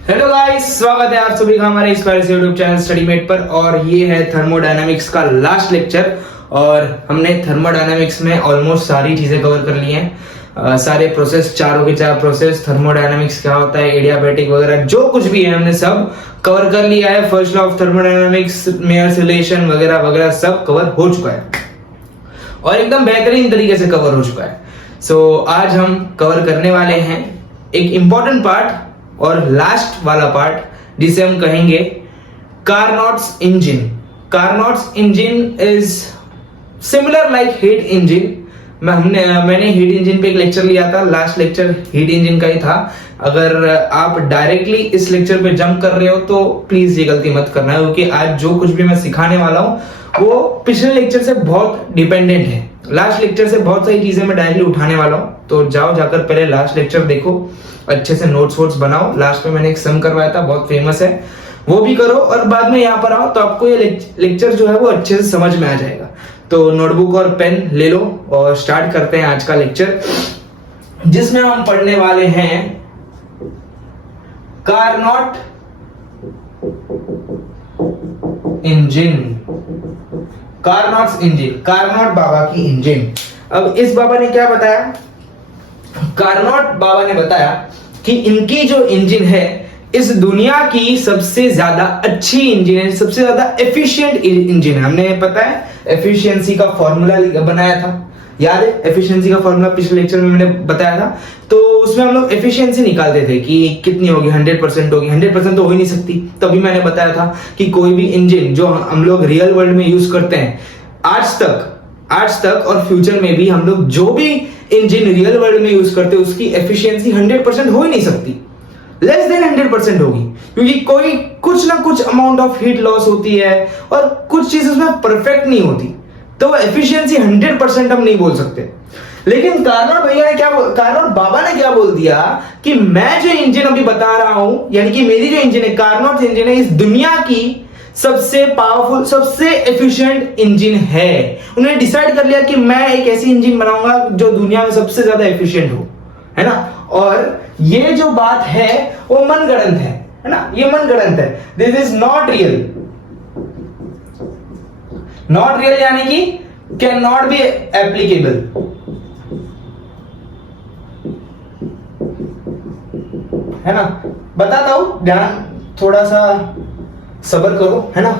Hello guys, स्वागत है आप सभी का हमारे इस बार से यूट्यूब चैनल स्टडीमेट पर। और ये है थर्मोडायनामिक्स का लास्ट लेक्चर। और हमने थर्मोडायनामिक्स में ऑलमोस्ट सारी चीजें कवर कर ली हैं। सारे प्रोसेस, चारों के चार प्रोसेस, थर्मोडायनामिक्स क्या होता है, एडियाबैटिक वगैरह जो कुछ भी है हमने सब कवर कर लिया है। First law of thermodynamics, Mayer's relation वगैरह वगैरह सब कवर हो चुका है और एकदम बेहतरीन तरीके से कवर हो चुका है। सो आज हम कवर करने वाले हैं एक इंपॉर्टेंट पार्ट और लास्ट वाला पार्ट जिसे हम कहेंगे Carnot's engine. Carnot's engine is similar like heat engine. मैंने हीट इंजन पे एक लेक्चर लिया था, लास्ट लेक्चर हीट इंजन का ही था। अगर आप डायरेक्टली इस लेक्चर पे जंप कर रहे हो तो प्लीज ये गलती मत करना, क्योंकि आज जो कुछ भी मैं सिखाने वाला हूँ वो पिछले लेक्चर से बहुत डिपेंडेंट है। लास्ट लेक्चर से बहुत सारी चीजें मैं डायरेक्टली उठाने वाला हूँ, तो जाओ जाकर पहले लास्ट लेक्चर देखो, अच्छे से नोट्स वोट्स बनाओ। लास्ट में मैंने एक सम करवाया था, बहुत फेमस है, वो भी करो और बाद में यहाँ पर आओ तो आपको ये लेक्चर जो है वो अच्छे से समझ में आ जाएगा। तो नोटबुक और पेन ले लो और स्टार्ट करते हैं आज का लेक्चर, जिसमें हम पढ़ने वाले हैं Carnot engine. Carnot's engine, Carnot बाबा की इंजन। अब इस बाबा ने क्या बताया? कार्नोट बाबा ने बताया कि इनकी जो इंजन है इस दुनिया की सबसे ज्यादा अच्छी इंजन है, सबसे ज्यादा एफिशिएंट इंजन है। हमने पता है एफिशिएंसी का फॉर्मूला बनाया था, याद है? एफिशिएंसी का फॉर्मूला पिछले लेक्चर में मैंने बताया था। तो उसमें हम लोग एफिशिएंसी निकालते थे कि कितनी होगी, 100% होगी। 100% तो हो ही नहीं सकती। तभी मैंने बताया था कि कोई भी इंजन जो हम लोग रियल वर्ल्ड में यूज करते हैं आज तक और फ्यूचर में भी हम लोग जो भी इंजन रियल वर्ल्ड में यूज करते हैं उसकी एफिशिएंसी 100% हो ही नहीं सकती, लेस देन 100% होगी, क्योंकि कोई कुछ ना कुछ अमाउंट ऑफ हीट लॉस होती है और कुछ चीजें उसमें परफेक्ट नहीं होती, तो एफिशिएंसी 100% हम नहीं बोल सकते। लेकिन कार्नोट बाबा ने क्या बोल दिया कि मैं जो इंजन अभी बता रहा हूं, यानी कि मेरी जो इंजन है कार्नोट इंजन है, इस दुनिया की सबसे पावरफुल, सबसे एफिशिएंट इंजन है। उन्होंने डिसाइड कर लिया कि मैं एक ऐसी इंजन बनाऊंगा जो दुनिया में सबसे ज्यादा एफिशिएंट हो, है ना। और ये जो बात है वो मनगढ़ंत है ना, ये मनगढ़ंत है। This is not real. Not real यानी कि कैन नॉट बी एप्लीकेबल। है ना, बताता हूं, ध्यान थोड़ा सा सब्र करो, है ना।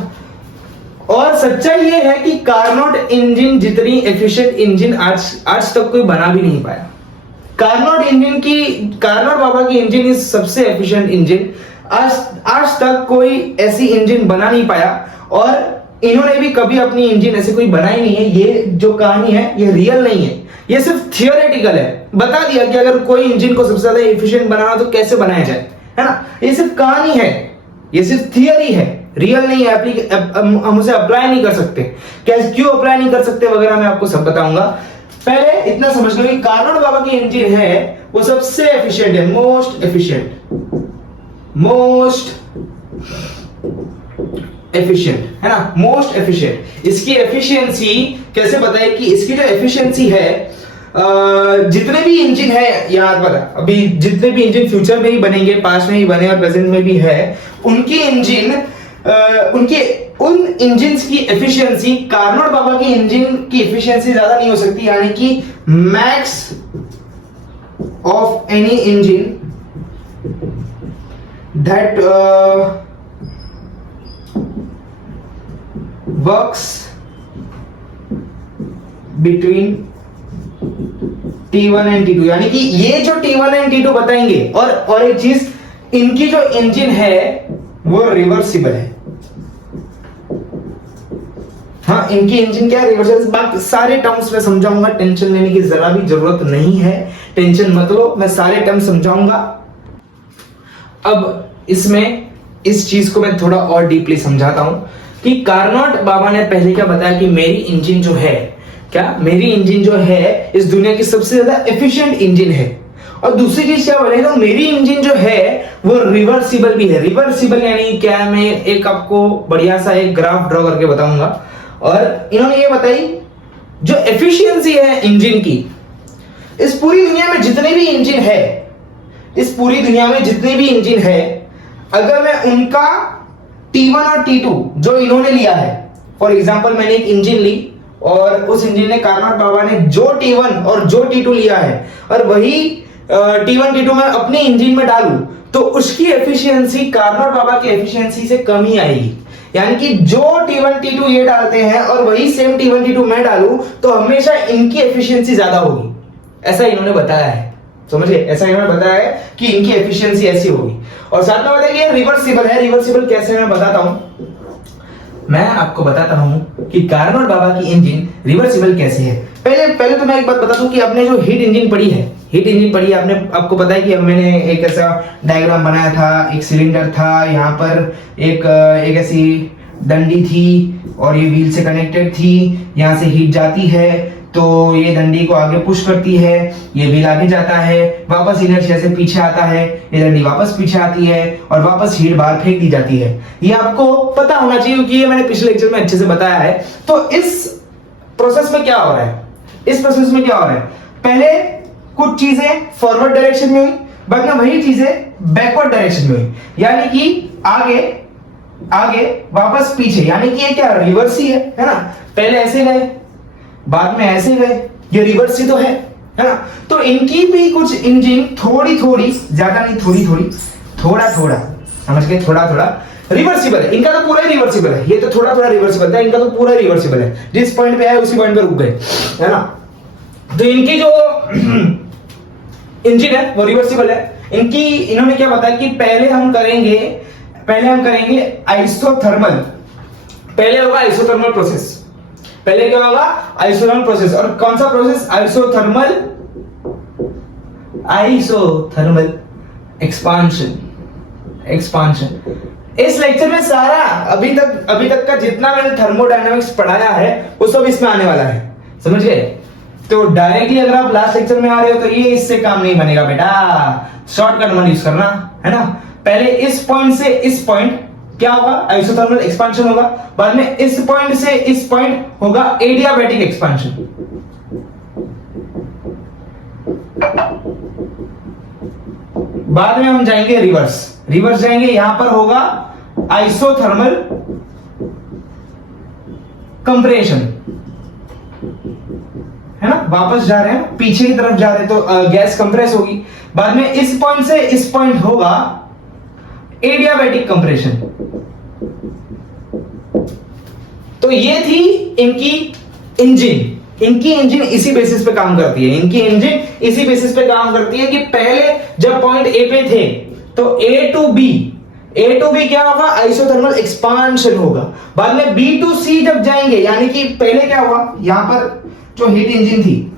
और सच्चाई ये है कि कार्नोट इंजन जितनी एफिशिएंट इंजन आज तक कोई बना भी नहीं पाया। कार्नोट बाबा की इंजन इज सबसे एफिशिएंट इंजन। आज तक कोई ऐसी इंजन बना नहीं पाया और इन्होंने भी कभी अपनी इंजन ऐसे कोई बनाई नहीं है। ये जो कहानी है ये रियल नहीं है, ये सिर्फ थियोरेटिकल है। बता दिया कि अगर कोई इंजन को सबसे ज्यादा एफिशिएंट बनाना तो कैसे बनाया जाए, है ना। ये सिर्फ कहानी है, ये सिर्फ थियरी है, रियल नहीं है। हम उसे अप्लाई नहीं कर सकते। कैसे, क्यों अप्लाई नहीं कर सकते वगैरह मैं आपको सब बताऊंगा। पहले इतना समझ लो कि कार्नोट बाबा की इंजन है वो सबसे एफिशिएंट है, मोस्ट एफिशिएंट, है ना, मोस्ट एफिशिएंट। इसकी एफिशिएंसी कैसे बताए कि इसकी जो एफिशिएंसी है, जितने भी इंजन है याद पर, अभी जितने भी इंजन फ्यूचर में ही बनेंगे, पास्ट में ही बने और प्रेजेंट में भी है, उनकी इंजन उन इंजन्स की एफिशिएंसी कार्नोट बाबा की इंजन की एफिशिएंसी ज्यादा नहीं हो सकती। यानी कि max of any engine that works between T1 and T2, यानी कि ये जो T1 एंड T2 बताएंगे। और एक चीज, इनकी जो इंजन है वो रिवर्सिबल है। हाँ, इनकी इंजन क्या है, रिवर्सिबल। बाकी सारे टर्म्स में समझाऊंगा, टेंशन लेने की जरा भी जरूरत नहीं है, टेंशन मत लो, मैं सारे टर्म्स समझाऊंगा। अब इसमें इस चीज को मैं थोड़ा और डीपली समझाता हूं कि कार्नोट बाबा ने पहले क्या बताया कि मेरी इंजन जो है इस दुनिया की सबसे ज्यादा एफिशिएंट इंजन है। और दूसरी चीज क्या बोले ना, मेरी इंजन जो है वो रिवर्सिबल भी है। रिवर्सिबल यानी क्या, मैं एक आपको बढ़िया सा एक ग्राफ ड्रॉ करके बताऊंगा। और इन्होंने ये बताई जो एफिशिएंसी है इंजन की, इस पूरी दुनिया में जितने भी इंजन है, अगर मैं उनका T1 और T2 जो इन्होंने लिया है, फॉर एग्जाम्पल मैंने एक इंजन ली और उस इंजन ने कारनाट बाबा ने जो T1 और जो T2 लिया है और वही T1 T2 मैं अपने इंजन में डालूं तो उसकी एफिशिएंसी कारनाट बाबा की एफिशिएंसी से कम ही आएगी। यानी कि जो T1 T2 ये डालते हैं और वही सेम T1 T2 मैं डालूं तो हमेशा इनकी एफिशिएंसी ज्यादा होगी, ऐसा इन्होंने बताया है। समझिए, ऐसा इन्होंने बताया है कि इनकी एफिशिएंसी ऐसी होगी। और साथ में बताया कि ये रिवर्सिबल है। रिवर्सिबल कैसे मैं बताता हूं, मैं आपको बताता हूं कि कारनाट बाबा की इंजन रिवर्सिबल कैसे है। पहले तो मैं एक बात बता दूं कि आपने जो हीट इंजन पढ़ी है, हीट इंजन पढ़ी है, आपको पता है कि मैंने एक ऐसा डायग्राम बनाया था, एक सिलेंडर था, यहाँ पर एक ऐसी डंडी थी और ये व्हील से कनेक्टेड थी। यहाँ से हीट जाती है तो ये डंडी को आगे पुश करती है, ये व्हील आगे जाता है, वापस इनर्शिया से पीछे आता है, ये डंडी वापस पीछे आती है और वापस हीट बाहर फेंक दी जाती है। ये आपको पता होना चाहिए क्योंकि ये मैंने पिछले लेक्चर में अच्छे से बताया है। तो इस प्रोसेस में क्या हो रहा है, इस प्रोसेस में क्या हो रहा है, पहले कुछ चीजें फॉरवर्ड डायरेक्शन में हुई, बाद में वही चीजें बैकवर्ड डायरेक्शन में हुई, यानी कि आगे वापस पीछे, यानी कि ये क्या रिवर्स ही है ना। पहले ऐसे गए, बाद में ऐसे गए, ये रिवर्स ही तो है ना। तो इनकी भी कुछ इंजन थोड़ी ज्यादा नहीं, थोड़ा समझ गए, थोड़ा रिवर्सिबल है। इनका तो पूरा ही रिवर्सिबल है, ये तो थोड़ा रिवर्सिबल था, इनका तो पूरा रिवर्सिबल है। जिस पॉइंट पे आए उसी पॉइंट पे रुक गए, है ना। तो इनकी जो इंजन है वो रिवर्सिबल है। इन्होंने क्या बताया कि पहले हम करेंगे आइसोथर्मल। पहले होगा आइसोथर्मल प्रोसेस। पहले क्या होगा, आइसोथर्मल प्रोसेस। और कौन सा प्रोसेस, आइसोथर्मल एक्सपांशन। इस लेक्चर में सारा अभी तक का जितना मैंने थर्मोडायनामिक्स पढ़ाया है वो सब इसमें आने वाला है, समझ गए। तो डायरेक्टली अगर आप लास्ट लेक्चर में आ रहे हो तो ये इससे काम नहीं बनेगा बेटा, शॉर्टकट मत यूज करना, है ना। पहले इस पॉइंट से इस पॉइंट क्या होगा, आइसोथर्मल एक्सपांशन होगा। बाद में इस पॉइंट से इस पॉइंट होगा एडियाबैटिक एक्सपांशन। बाद में हम जाएंगे रिवर्स जाएंगे, यहां पर होगा आइसोथर्मल कंप्रेशन, है ना। वापस जा रहे हैं, पीछे की तरफ जा रहे हैं तो गैस कंप्रेस होगी। बाद में इस पॉइंट से इस पॉइंट होगा एडियाबैटिक कंप्रेशन। तो ये थी इनकी इंजन इसी बेसिस पे काम करती है। कि पहले जब पॉइंट ए पे थे तो ए टू बी क्या होगा, आइसोथर्मल एक्सपांशन होगा। बाद में बी टू सी जब जाएंगे, यानी कि पहले क्या हुआ, यहां पर जो हीट इंजन थी,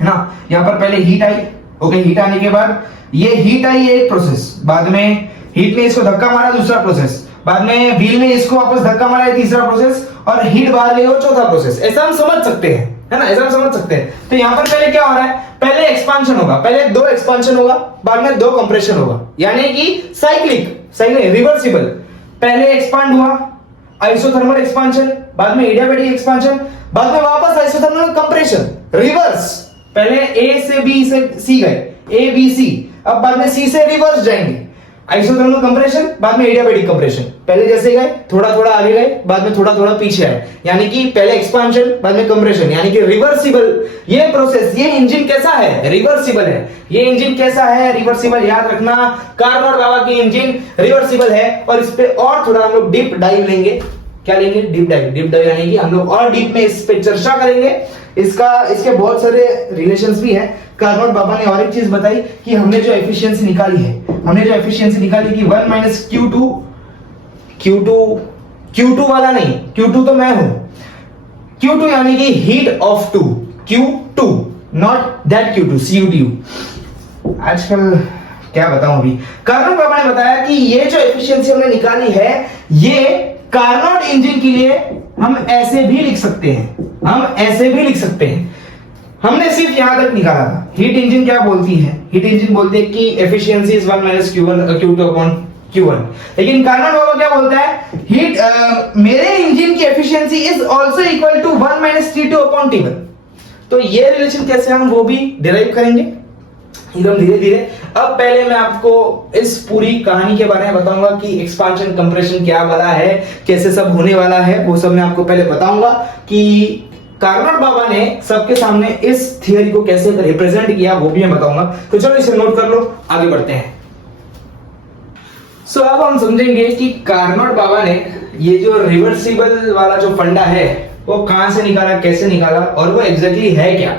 है ना, यहां पर पहले हीट आई। ओके, हीट आने के बाद ये हीट आई एक प्रोसेस, बाद में हीट ने इसको धक्का मारा दूसरा प्रोसेस, बाद में व्हील ने इसको वापस धक्का मारा तीसरा प्रोसेस, और हीट बाहर ले और चौथा प्रोसेस। ऐसा हम समझ सकते हैं, है ना, ऐसा हम समझ सकते हैं। तो यहां पर पहले क्या हो रहा है, पहले एक्सपांशन होगा, पहले 2 एक्सपांशन होगा, बाद में 2 कंप्रेशन होगा, यानी कि साइक्लिक रिवर्सिबल। पहले एक्सपांड हुआ आइसोथर्मल एक्सपांशन, बाद में एडियाबैटिक एक्सपांशन, बाद में वापस आइसोथर्मल कंप्रेशन, रिवर्स। पहले ए से बी से सी गए, ए बी सी, अब बाद में सी से रिवर्स जाएंगे, आइसोथर्मल कंप्रेशन, बाद में एडियाबैटिक कंप्रेशन। पहले जैसे गए थोड़ा आगे गए, बाद में थोड़ा पीछे आए, यानी कि पहले एक्सपांशन बाद में कंप्रेशन, यानी कि रिवर्सिबल ये प्रोसेस। ये इंजन कैसा है, रिवर्सिबल है। ये इंजन कैसा है, रिवर्सिबल, याद रखना। कारनाट बाबा की इंजन रिवर्सिबल है। और इस पे और थोड़ा हम लोग डीप डाइव लेंगे। क्या लेंगे, डीप डाइव, यानी कि हम लोग और डीप में इस पे चर्चा करेंगे। इसके बहुत सारे रिलेशंस भी हैं। कारनाट बाबा ने और एक चीज बताई कि हमने जो एफिशिएंसी निकाली कि 1 माइनस Q2 वाला नहीं, Q2 तो मैं हूं, Q2 यानी कि heat of 2, Q2 not that Q2, CUTU। आजकल क्या बताऊं, अभी कारनाट बाबा ने बताया कि ये जो एफिशिएंसी हमने निकाली है, ये कारनाट इंजन के लिए हम ऐसे भी लिख सकते हैं। हमने सिर्फ यहां तक निकाला था। हीट इंजन क्या बोलती है, हीट इंजन बोलती है कि efficiency is 1 minus Q2 upon Q1। लेकिन कारनाट बाबा क्या बोलता है, मेरे इंजन की efficiency is also equal to 1 minus T2 upon T1। तो ये रिलेशन कैसे हम वो भी डिराइव करेंगे, एकदम धीरे धीरे। अब पहले मैं आपको इस पूरी कहानी के बारे में बताऊंगा कि एक्सपांशन कंप्रेशन क्या वाला है, कैसे सब होने वाला है, वो सब मैं आपको पहले बताऊंगा कि कार्नोट बाबा ने सबके सामने इस थियरी को कैसे रिप्रेजेंट किया, वो भी मैं बताऊंगा। तो चलो इसे नोट कर लो, आगे बढ़ते हैं। सो अब हम समझेंगे कि कार्नोट बाबा ने ये जो रिवर्सिबल वाला जो फंडा है वो कहां से निकाला, कैसे निकाला और वो एग्जैक्टली है क्या।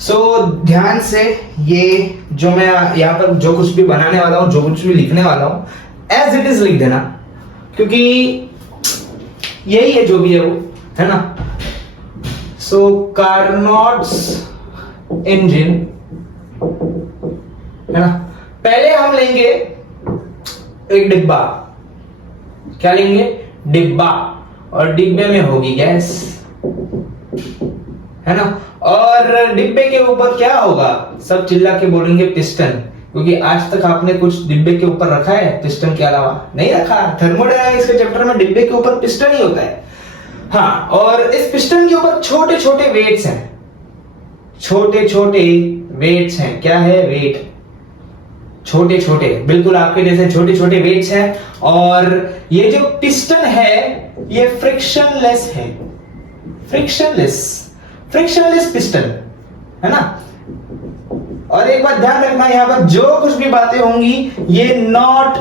सो ध्यान से ये जो मैं यहाँ पर जो कुछ भी बनाने वाला हूँ, जो कुछ भी लिखने वाला हूँ, एज इट इज लिख देना, क्योंकि यही है जो भी है वो, है ना। सो कार्नोट्स इंजन, है ना। पहले हम लेंगे एक डिब्बा, क्या लेंगे, डिब्बा, और डिब्बे में होगी गैस, है ना। और डिब्बे के ऊपर क्या होगा, सब चिल्ला के बोलेंगे पिस्टन, क्योंकि आज तक आपने कुछ डिब्बे के ऊपर रखा है पिस्टन के अलावा, नहीं रखा। थर्मोडायनामिक्स के चैप्टर में डिब्बे के ऊपर पिस्टन ही होता है। हाँ, और इस पिस्टन के ऊपर छोटे छोटे वेट्स हैं, छोटे छोटे वेट्स हैं। क्या है, वेट, छोटे छोटे, बिल्कुल आपके जैसे छोटे छोटे वेट्स हैं। और ये जो पिस्टन है ये फ्रिक्शनलेस है, फ्रिक्शनलेस पिस्टन, है ना। और एक बात ध्यान रखना, यहां पर जो कुछ भी बातें होंगी ये नॉट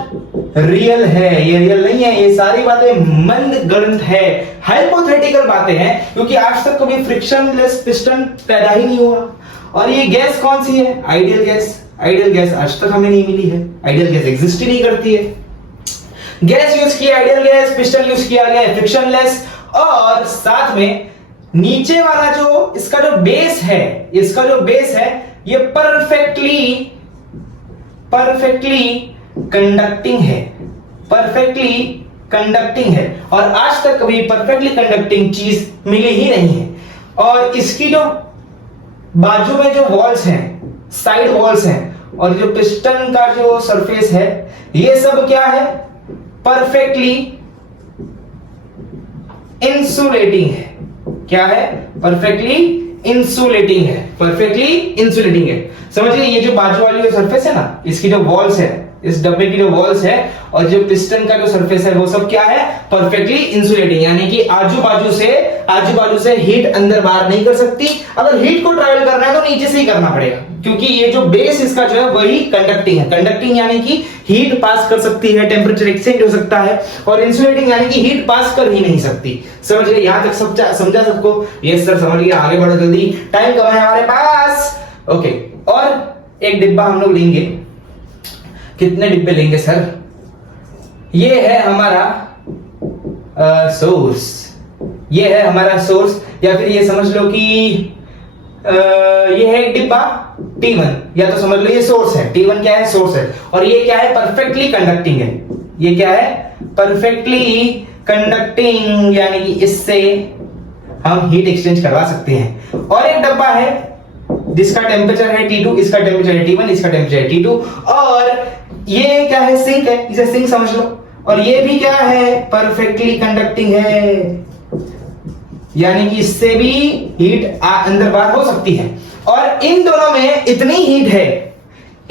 रियल है, ये रियल नहीं है, ये सारी बातें मनगढ़ंत है, हाइपोथेटिकल बातें हैं, क्योंकि आज तक कभी फ्रिक्शनलेस पिस्टन पैदा ही नहीं हुआ। और ये गैस कौन सी है, आइडियल गैस। आइडियल गैस आज तक हमें नहीं मिली है, आइडियल गैस एग्जिस्ट ही नहीं करती है। गैस यूज किया आइडियल गैस, पिस्टन यूज किया गया फ्रिक्शनलेस, और साथ में नीचे वाला जो इसका जो बेस है, इसका जो बेस है ये परफेक्टली कंडक्टिंग है, परफेक्टली कंडक्टिंग है। और आज तक कभी परफेक्टली कंडक्टिंग चीज मिली ही नहीं है। और इसकी जो बाजू में जो वॉल्स हैं, साइड वॉल्स हैं, और जो पिस्टन का जो सरफेस है, ये सब क्या है, परफेक्टली इंसुलेटिंग है। क्या है, परफेक्टली इंसुलेटिंग है, परफेक्टली इंसुलेटिंग है। समझिए, ये जो बाजू वाली जो सरफेस है ना, इसकी जो वॉल्स है, इस डब्बे की जो वॉल्स है और जो पिस्टन का जो सरफेस है, वो सब क्या है, परफेक्टली इंसुलेटिंग, यानी कि आजू बाजू से हीट अंदर बाहर नहीं कर सकती। अगर हीट को ट्रैवल करना है तो नीचे से ही करना पड़ेगा, क्योंकि ये जो बेस इसका जो है वही कंडक्टिंग है। कंडक्टिंग यानी कि हीट पास कर सकती है, टेम्परेचर एक्सचेंज हो सकता है, और इंसुलेटिंग यानी कि हीट पास कर ही नहीं सकती। समझ गए, यहां तक समझा सबको? यस सर, समझ गया। आगे बढ़ो जल्दी, टाइम कम है हमारे पास। ओके, और एक डिब्बा हम लोग लेंगे। कितने डिब्बे लेंगे सर? ये है हमारा सोर्स, ये है हमारा सोर्स, या फिर ये समझ लो कि ये है एक डिब्बा T1, या तो समझ लो ये सोर्स है। T1 क्या है, सोर्स है, और ये क्या है, परफेक्टली कंडक्टिंग है। ये क्या है, परफेक्टली कंडक्टिंग, यानी कि इससे हम हीट एक्सचेंज करवा सकते हैं। और एक डब्बा है जिसका टेम्परेचर है T2, इसका टेम्परेचर है T1, इसका टेम्परेचर है T2, और ये क्या है, सिंक है, इसे सिंक समझ लो। और ये भी क्या है, परफेक्टली कंडक्टिंग है, यानी कि इससे भी हीट अंदर बाहर हो सकती है। और इन दोनों में इतनी हीट है,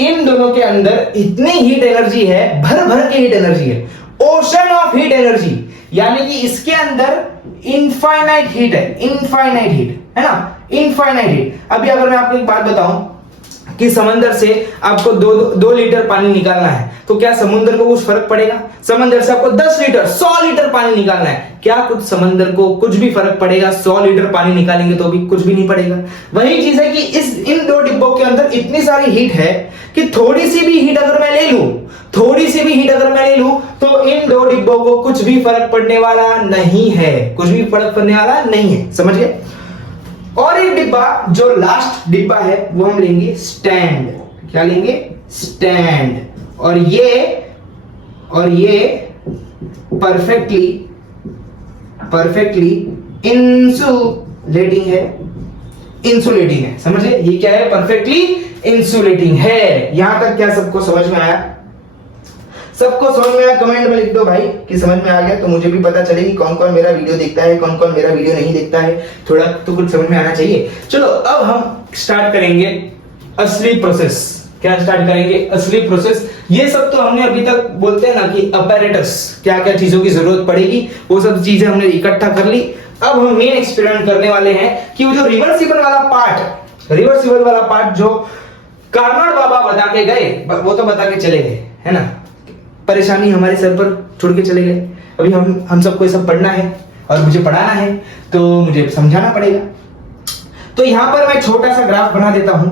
इन दोनों के अंदर इतनी हीट एनर्जी है, भर भर के हीट एनर्जी है, ओशन ऑफ हीट एनर्जी, यानी कि इसके अंदर इनफाइनाइट हीट है, इनफाइनाइट हीट है ना, इनफाइनाइट हीट। अभी अगर मैं आपको एक बात बताऊं कि समंदर से आपको 2 लीटर पानी निकालना है, तो क्या समुद्र को कुछ फर्क पड़ेगा? समंदर से आपको 10 लीटर 100 लीटर पानी निकालना है, क्या कुछ समंदर को कुछ भी फर्क पड़ेगा? 100 लीटर पानी निकालेंगे तो भी कुछ भी नहीं पड़ेगा। वही चीज है कि इन 2 डिब्बों के अंदर इतनी सारी हीट है कि थोड़ी सी भी हीट अगर मैं ले लूं, तो इन 2 डिब्बों को कुछ भी फर्क पड़ने वाला नहीं है, कुछ भी फर्क पड़ने वाला नहीं है, समझ गए? और एक डिब्बा, जो लास्ट डिब्बा है, वो हम लेंगे स्टैंड। क्या लेंगे? स्टैंड। और ये परफेक्टली इंसुलेटिंग है, समझे? ये क्या है, परफेक्टली इंसुलेटिंग है। यहां तक क्या सबको समझ में आया? सबको समझ में आया? कमेंट में लिख दो भाई कि समझ में आ गया, तो मुझे भी पता चले कि कौन कौन मेरा वीडियो देखता है, कौन कौन मेरा वीडियो नहीं देखता है। थोड़ा तो कुछ समझ में आना चाहिए। चलो अब हम स्टार्ट करेंगे असली प्रोसेस। क्या स्टार्ट करेंगे? असली प्रोसेस। ये सब तो हमने अभी तक बोलते हैं ना कि अपैरेटस, क्या क्या चीजों की जरूरत पड़ेगी वो सब चीजें हमने इकट्ठा कर ली। अब हम मेन एक्सपेरिमेंट करने वाले हैं कि वो जो रिवर्सिबल वाला पार्ट जो कार्नाड बाबा बता के गए, वो तो बता के चले गए, है ना, परेशानी हमारे सर पर छोड़ के चले गए। अभी हम सबको ये सब पढ़ना है और मुझे पढ़ाना है, तो मुझे समझाना पड़ेगा। तो यहां पर मैं छोटा सा ग्राफ बना देता हूं,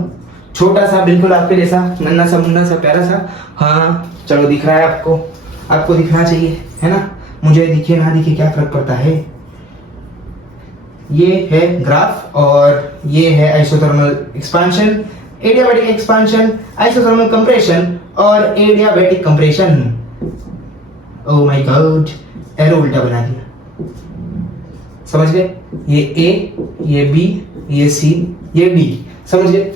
छोटा सा, बिल्कुल आपके जैसा, नन्ना सा मुन्ना सा प्यारा सा। हाँ चलो, दिख रहा है आपको दिखना चाहिए, है ना। मुझे दिखे ना दिखे क्या फर्क पड़ता है। ये है ग्राफ और ये है isothermal expansion, adiabatic expansion, isothermal compression और adiabatic compression. Oh my god, arrow उल्टा बना दिया। समझ गए? ये ए, ये बी, ये सी, ये डी। समझ गए?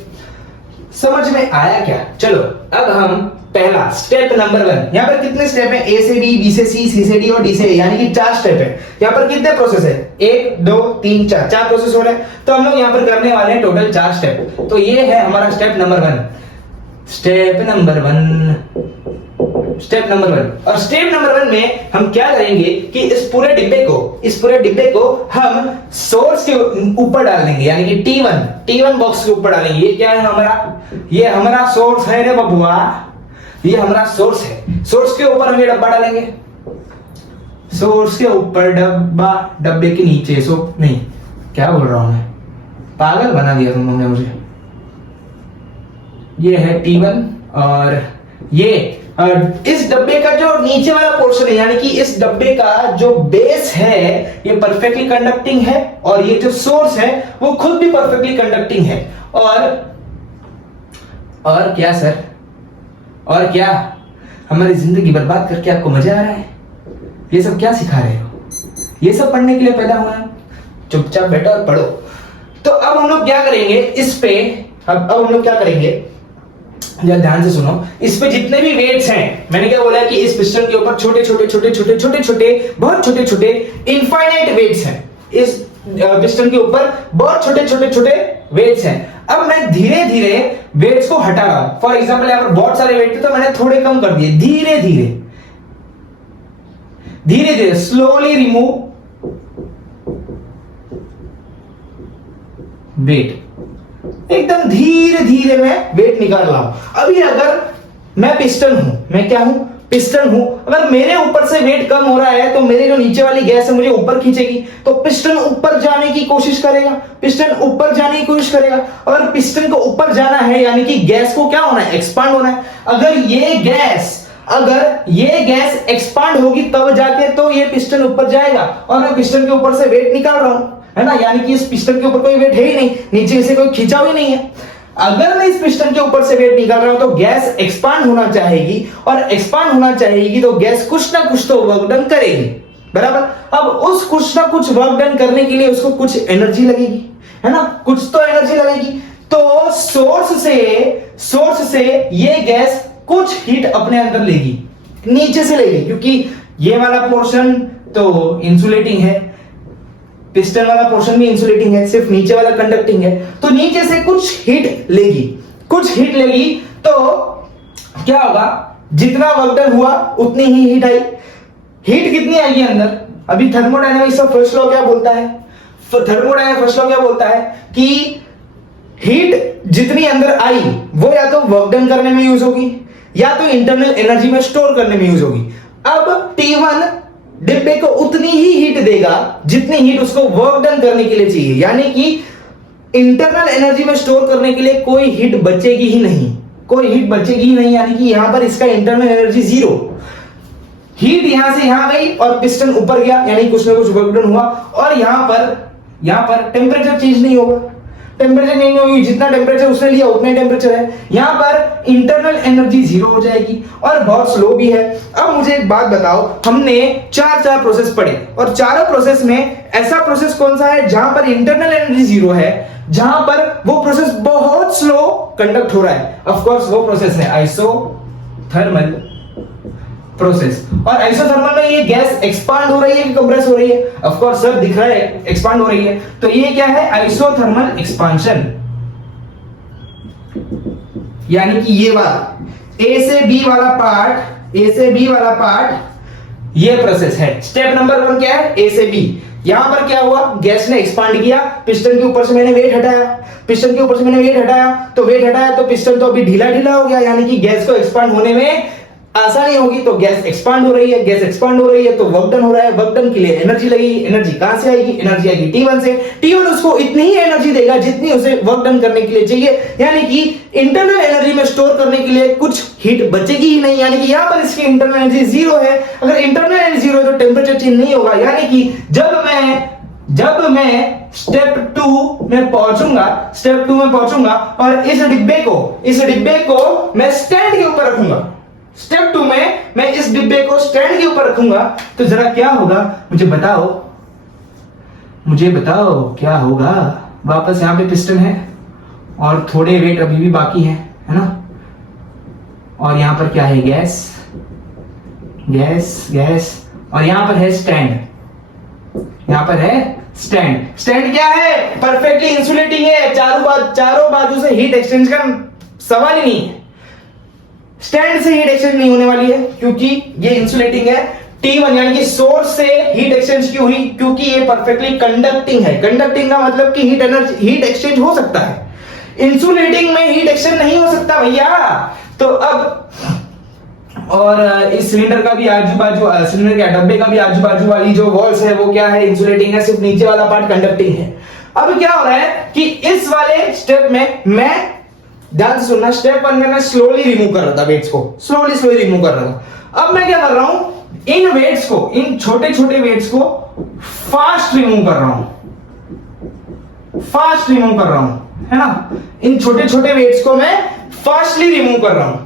समझ में आया क्या? चलो अब हम पहला स्टेप नंबर 1, यहाँ पर कितने स्टेप है? ए से बी, बी से सी से डी और डी से ए, यानी कि 4 स्टेप है। यहाँ पर कितने प्रोसेस है? 1 2 3 4, 4 प्रोसेस हो रहे हैं। तो हम लोग यहाँ पर करने वाले हैं टोटल 4 स्टेप। तो ये है हमारा स्टेप नंबर 1। स्टेप नंबर 1 और स्टेप नंबर 1 में हम क्या करेंगे कि इस पूरे डिब्बे को हम सोर्स के ऊपर डाल देंगे, यानी कि T1 बॉक्स के ऊपर डालेंगे। ये क्या है हमारा? ये हमारा सोर्स है रे बबुआ, ये हमारा सोर्स है। सोर्स के ऊपर हम ये डब्बा डालेंगे, सोर्स के ऊपर डब्बे के नीचे, नहीं क्या बोल रहा हूं मैं, पागल बना दिया तुम लोगों ने मुझे। ये है T1 और ये इस डब्बे का जो नीचे वाला पोर्शन है, यानी कि इस डब्बे का जो बेस है ये परफेक्टली कंडक्टिंग है और ये जो सोर्स है वो खुद भी परफेक्टली कंडक्टिंग है। और क्या सर? और क्या? हमारी जिंदगी बर्बाद करके आपको मजा आ रहा है? ये सब क्या सिखा रहे हो? ये सब पढ़ने के लिए पैदा हुआ है? चुपचाप बैठो और पढ़ो। तो अब हम लोग क्या करेंगे इस पे, अब हम लोग क्या करेंगे, जरा ध्यान से सुनो। इस पे जितने भी वेट्स हैं, मैंने क्या बोला कि इस पिस्टन के ऊपर छोटे बहुत छोटे इनफाइनाइट वेट्स हैं। इस पिस्टन के ऊपर बहुत छोटे वेट्स हैं। अब मैं धीरे धीरे वेट्स को हटा रहा हूं। फॉर एग्जाम्पल यहाँ पर बहुत सारे वेट थे तो मैंने थोड़े कम कर दिए। धीरे धीरे स्लोली रिमूव वेट, एकदम धीरे धीरे मैं वेट निकाल रहा हूं। अभी अगर मैं पिस्टन हूं, मैं क्या हूं? पिस्टन हूं। अगर मेरे ऊपर से वेट कम हो रहा है तो मेरी जो नीचे वाली गैस है मुझे ऊपर खींचेगी, तो पिस्टन ऊपर जाने की कोशिश करेगा, और पिस्टन को ऊपर जाना है यानी कि गैस को क्या होना है? एक्सपांड होना है। अगर ये गैस एक्सपांड होगी तब जाके तो ये पिस्टन ऊपर जाएगा, और मैं पिस्टन के ऊपर से वेट निकाल रहा हूं, है ना, यानी कि इस पिस्टन के ऊपर कोई वेट है ही नहीं, नीचे से कोई खिंचाव ही नहीं है। अगर मैं इस पिस्टन के ऊपर से वेट निकाल रहा हूं तो गैस एक्सपांड होना चाहेगी, और एक्सपांड होना चाहेगी तो गैस कुछ ना कुछ तो वर्क डन करेगी, बराबर। अब उस कुछ ना कुछ वर्क डन करने के लिए उसको कुछ एनर्जी लगेगी, है ना, कुछ तो एनर्जी लगेगी। तो सोर्स से ये गैस कुछ हीट अपने अंदर लेगी, नीचे से लेगी, क्योंकि ये वाला पोर्शन तो इंसुलेटिंग है, पिस्टन वाला पोर्शन भी इंसुलेटिंग है, सिर्फ नीचे वाला कंडक्टिंग है। तो नीचे से कुछ हीट लेगी तो क्या होगा? जितना वर्क डन हुआ उतनी ही हीट आई। हीट कितनी आएगी अंदर? अभी थर्मोडायनामिक्स का फर्स्ट लॉ क्या बोलता है? थर्मोडायनामिक्स फर्स्ट लॉ क्या बोलता है कि हीट जितनी अंदर आई वो या तो वर्क डन करने में यूज होगी या तो इंटरनल एनर्जी में स्टोर करने में यूज होगी। अब T1 डिब्बे को उतनी ही हीट देगा जितनी हीट उसको वर्क डन करने के लिए चाहिए, यानी कि इंटरनल एनर्जी में स्टोर करने के लिए कोई हीट बचेगी ही नहीं, यानी कि यहां पर इसका इंटरनल एनर्जी 0। हीट यहां से यहां गई और पिस्टन ऊपर गया, यानी कुछ ना कुछ वर्क डन हुआ। और यहां पर टेम्परेचर चेंज नहीं होगा, जितना टेम्परेचर उसने लिया उतना टेम्परेचर है। यहां पर इंटरनल एनर्जी 0 हो जाएगी और बहुत स्लो भी है। अब मुझे एक बात बताओ, हमने चार प्रोसेस पढ़े और चारों प्रोसेस में ऐसा प्रोसेस कौन सा है जहां पर इंटरनल एनर्जी 0 है, जहां पर वो प्रोसेस बहुत स्लो कंडक्ट हो रहा है? ऑफ कोर्स वो प्रोसेस है आइसोथर्मल प्रोसेस। और आइसोथर्मल में ये गैस एक्सपांड हो रही है कि कंप्रेस हो रही है? ऑफ कोर्स सर दिख रहा है एक्सपांड हो रही है, तो ये क्या है? Isothermal expansion. यानी कि ये वाला ए से बी वाला पार्ट, ए से बी वाला पार्ट ये प्रोसेस है। स्टेप नंबर 1 क्या है, ए से बी। यहां पर क्या हुआ, गैस ने एक्सपांड किया, पिस्टन के ऊपर से मैंने वेट हटाया, पिस्टन के ऊपर से मैंने वेट हटाया, तो वेट हटाया तो पिस्टन तो अभी ढीला ढीला हो गया, यानी कि गैस को एक्सपांड होने में आसानी होगी। तो गैस एक्सपांड हो रही है, गैस एक्सपांड हो रही है तो वर्क डन हो रहा है, वर्क डन के लिए एनर्जी लगेगी। एनर्जी कहां से आएगी, एनर्जी आएगी T1 से। T1 उसको इतनी ही एनर्जी देगा जितनी उसे वर्क डन करने के लिए चाहिए, यानी कि इंटरनल एनर्जी में स्टोर करने के लिए कुछ हीट बचेगी ही नहीं, यानी कि यहां पर इसकी इंटरनल एनर्जी 0 है। अगर इंटरनल एनर्जी 0 है तो टेंपरेचर चेंज नहीं होगा, यानी कि जब मैं स्टेप 2 में पहुंचूंगा और इस डिब्बे को मैं स्टैंड के ऊपर रखूंगा, स्टेप 2 में मैं इस डिब्बे को स्टैंड के ऊपर रखूंगा, तो जरा क्या होगा मुझे बताओ क्या होगा। वापस यहां पे पिस्टन है और थोड़े वेट अभी भी बाकी है ना, और यहां पर क्या है, गैस और यहां पर है स्टैंड क्या है, परफेक्टली इंसुलेटिंग है, चारों बाजू से हीट एक्सचेंज का सवाल ही नहीं है। स्टैंड से हीट एक्सचेंज नहीं होने वाली है क्योंकि ये इंसुलेटिंग है। T1 यानी कि सोर्स से हीट एक्सचेंज क्यों हुई, क्योंकि ये परफेक्टली कंडक्टिंग है। कंडक्टिंग का मतलब कि हीट एक्सचेंज हो सकता है, इंसुलेटिंग में हीट एक्सचेंज नहीं हो सकता भैया। तो अब और इस सिलेंडर का भी सिलेंडर के डब्बे का भी आजू बाजू वाली जो वॉल्स है वो क्या है, इंसुलेटिंग है, सिर्फ नीचे वाला पार्ट कंडक्टिंग है। अब क्या हो रहा है कि इस वाले स्टेप में मैं, ध्यान से सुनना, स्टेप 1 में मैं स्लोली रिमूव कर रहा था वेट्स को, स्लोली रिमूव कर रहा था। अब मैं क्या कर रहा हूं, इन छोटे छोटे वेट्स को फास्ट रिमूव कर रहा हूं, है ना। इन छोटे छोटे वेट्स को मैं फास्टली रिमूव कर रहा हूं,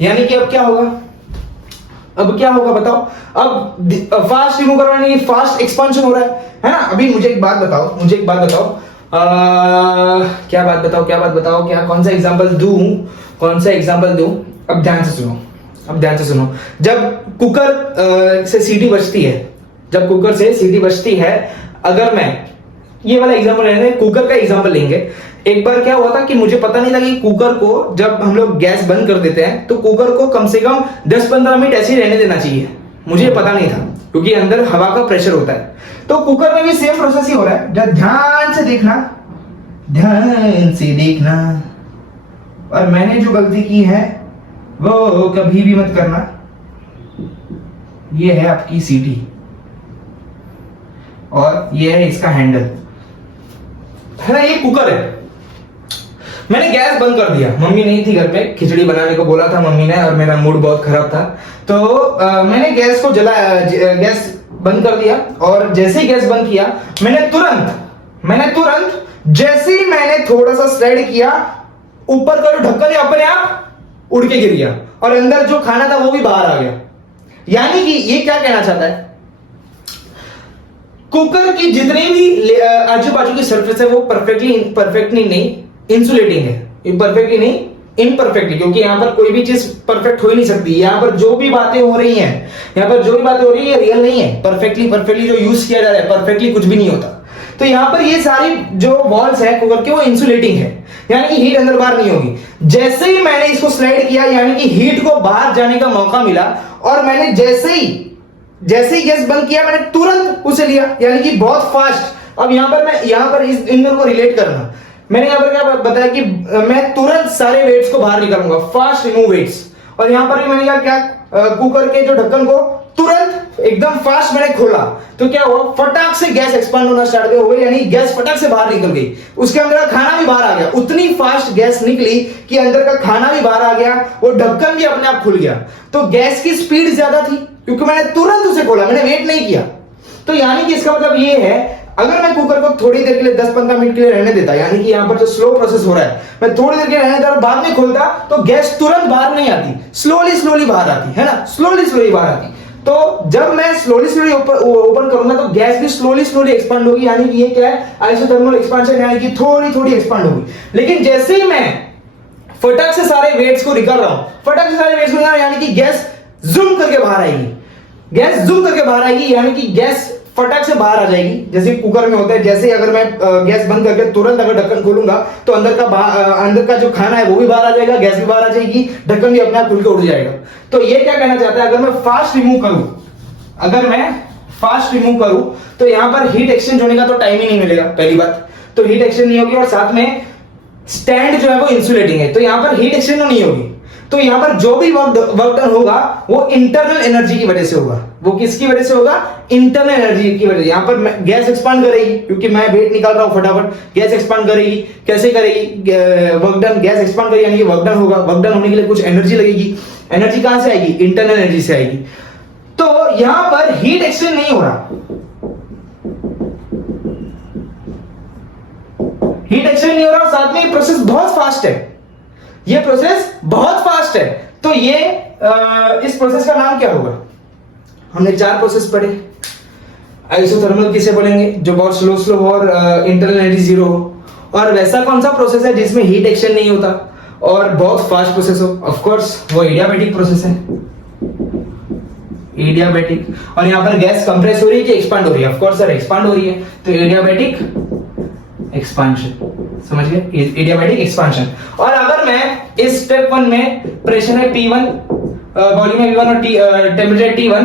यानी कि अब क्या होगा बताओ। अब फास्ट रिमूव कर रहा है, फास्ट एक्सपांशन हो रहा है ना। अभी मुझे एक बात बताओ, कौन सा एग्जांपल दूं। अब ध्यान से सुनो। जब कुकर से सीटी बजती है, अगर मैं ये वाला एग्जांपल लेंगे, कुकर का एग्जांपल लेंगे। एक बार क्या हुआ था कि मुझे पता नहीं था कि कुकर को जब हम लोग गैस बंद कर देते हैं तो कुकर को कम से कम 10-15 मिनट ऐसे ही रहने देना चाहिए। मुझे पता नहीं था क्योंकि अंदर हवा का प्रेशर होता है। तो कुकर में भी सेम प्रोसेस ही हो रहा है। ध्यान से देखना, और मैंने जो गलती की है वो कभी भी मत करना। ये है आपकी सीटी और ये है इसका हैंडल, है ना। ये कुकर है, मैंने गैस बंद कर दिया। मम्मी नहीं थी घर पे, खिचड़ी बनाने को बोला था मम्मी ने और मेरा मूड बहुत खराब था, तो मैंने गैस को गैस बंद कर दिया। और जैसे ही गैस बंद किया मैंने तुरंत जैसे ही मैंने थोड़ा सा स्लाइड किया, ऊपर का जो ढक्कन है अपने आप उड़ के गिर गया और अंदर जो खाना था वो भी बाहर आ गया। यानी कि ये क्या कहना चाहता है, कुकर की जितनी भी आजू बाजू की सरफेस है वो परफेक्टली नहीं इंसुलेटिंग है, परफेक्टली नहीं इम्परफेक्टली, क्योंकि यहां पर कोई भी चीज परफेक्ट हो ही नहीं सकती। यहां पर जो भी बातें हो रही हैं ये रियल नहीं है। परफेक्टली जो यूज किया जा रहा है, परफेक्टली कुछ भी नहीं होता। तो यहां पर ये सारी जो वॉल्स है कुकर के वो इंसुलेटिंग है, यानी कि हीट अंदर बाहर नहीं होगी। जैसे ही मैंने इसको स्लाइड किया, यानी कि हीट को बाहर जाने का मौका मिला, और मैंने जैसे ही गैस बंद किया मैंने तुरंत उसे लिया, यानी कि बहुत फास्ट। अब यहां पर इन दोनों को रिलेट करना, मैंने यहां पर क्या बताया कि मैं तुरंत सारे वेट्स को बाहर निकालूंगा, फास्ट रिमूव वेट्स। और यहां पर भी मैंने क्या कुकर के जो ढक्कन को तुरंत एकदम फास्ट मैंने खोला, तो क्या हुआ, फटाक से गैस एक्सपांड होना स्टार्ट हो गई, यानी गैस फटाक से बाहर निकल गई। उसके अंदर का खाना भी बाहर आ गया, उतनी फास्ट गैस निकली कि अंदर का खाना भी बाहर आ गया, वो ढक्कन भी अपने आप खुल गया। तो गैस की स्पीड ज्यादा थी क्योंकि मैंने तुरंत उसे खोला, मैंने वेट नहीं किया। तो यानी कि इसका मतलब ये है, अगर मैं कुकर को थोड़ी देर के लिए 10-15 मिनट के लिए रहने देता, यानी कि यहां पर जो स्लो प्रोसेस हो रहा है, मैं थोड़ी देर के लिए रहने देता और बाद में खोलता, तो गैस तुरंत बाहर नहीं आती, स्लोली बाहर आती, है ना, स्लोली बाहर आती। तो जब मैं स्लोली ओपन करूंगा तो गैस भी स्लोली एक्सपांड होगी, यानी कि ये क्या है, आइसोथर्मल एक्सपांशन, यानी कि थोड़ी एक्सपांड होगी। लेकिन जैसे ही मैं फटाक से सारे वेट्स को निकाल रहा हूं, यानी कि गैस जूम करके बाहर आएगी, यानी कि गैस फटाक से बाहर आ जाएगी, जैसे कुकर में होता है। जैसे अगर मैं गैस बंद करके तुरंत अगर ढक्कन खोलूंगा तो अंदर का जो खाना है वो भी बाहर आ जाएगा, गैस भी बाहर आ जाएगी, ढक्कन भी अपने आप खुल के उड़ जाएगा। तो ये क्या कहना चाहता है, अगर मैं फास्ट रिमूव करूं तो यहां पर हीट एक्सचेंज होने का तो टाइम ही नहीं मिलेगा, पहली बात तो हीट एक्सचेंज नहीं होगी, और साथ में स्टैंड जो है वो इंसुलेटिंग है, तो यहां पर हीट एक्सचेंज नहीं होगी। तो यहां पर जो भी वर्क डन होगा वो इंटरनल एनर्जी की वजह से होगा। वो किसकी वजह से होगा? इंटरनल एनर्जी की वजह। यहां पर गैस एक्सपांड करेगी, क्योंकि मैं वेट निकाल रहा हूं फटाफट, गैस एक्सपांड करेगी। कैसे करेगी? वर्क डन, गैस एक्सपांड करेगी यानी वर्क डन होगा, वर्क डन होने के लिए कुछ एनर्जी लगेगी। एनर्जी कहां से आएगी? इंटरनल एनर्जी से आएगी। तो यहां पर हीट एक्सचेंज नहीं हो रहा, हीट एक्सचेंज नहीं हो रहा, साथ में ये प्रोसेस बहुत फास्ट है, ये प्रोसेस बहुत फास्ट है। तो ये इस प्रोसेस का नाम क्या होगा? हमने 4 प्रोसेस पढ़े। आइसोथर्मल किसे बोलेंगे? जो बहुत स्लो हो और इंटरनल एनर्जी 0 हो। और वैसा कौन सा प्रोसेस है जिसमें हीट एक्सचेंज नहीं होता और बहुत फास्ट प्रोसेस हो? ऑफ कोर्स वो एडियाबैटिक प्रोसेस है, एडियाबैटिक। और यहां पर गैस कंप्रेस हो रही है कि एक्सपांड हो रही है? ऑफ कोर्स सर एक्सपांड हो रही है, तो एडियाबैटिक एक्सपांशन, समझ गए? Adiabatic expansion. और अगर मैं इस स्टेप 1 में प्रेशर है P1, वॉल्यूम है V1 और टेम्परेचर T1,